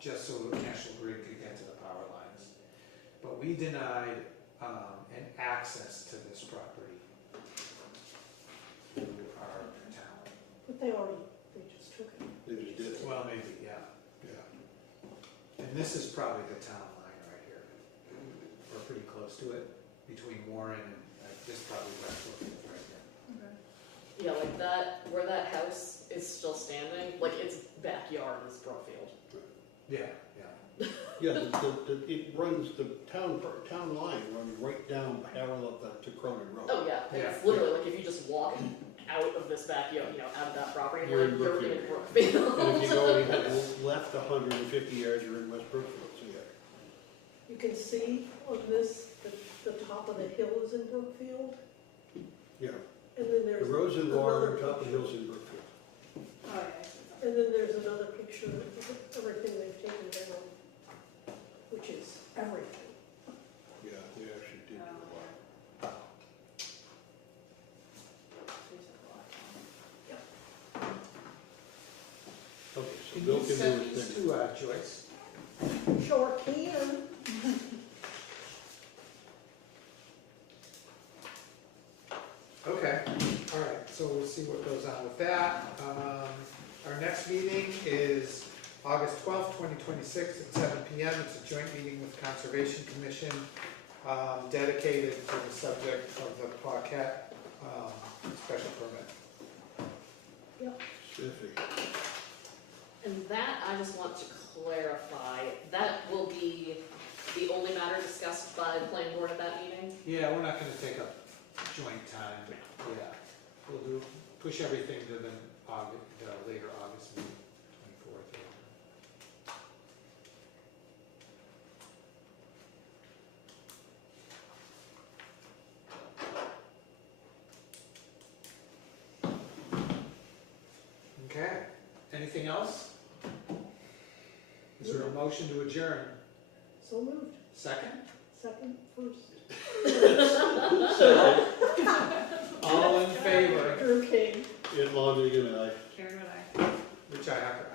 just so National Grid could get to the power lines. But we denied, an access to this property through our town. But they just took it. They just did it. Well, maybe, yeah. Yeah. And this is probably the town line right here. We're pretty close to it, between Warren and, this probably West Brookfield right here. Okay. Yeah, like that, where that house is still standing, like its backyard is Brookfield. Yeah, yeah. Yeah, it runs, the town line runs right down parallel to Cronin Road. Oh yeah, and it's Yeah. literally like if you just walk out of this backyard, out of that property You're line, in you're in Brookfield. Brookfield. And if you go, you head left 150 yards, you're in West Brookfield, so yeah. You can see on this, the top of the hill is in Brookfield, Yeah, and then the there's roads in another Warren, top of the picture. hills in Brookfield. Oh, yeah, I see that. And then there's another picture of everything they've taken down, which is everything. Yeah, they actually did. Oh. So you said a lot. Okay, so Can Bill you can send do his these thing. to Joyce? Sure can. August 12th, 2026 at 7 PM. It's a joint meeting with Conservation Commission dedicated to the subject of the Paquette special permit. Spiffy. And that, I just want to clarify, that will be the only matter discussed by the planning board at that meeting? Yeah, we're not gonna take up joint time. Yeah. We'll push everything to the later August meeting, 24th. Okay, anything else? Is there a motion to adjourn? So moved. Second? Second, first. All in favor? Drew King. Ed Longigan, aye. Karen and I. Which I have to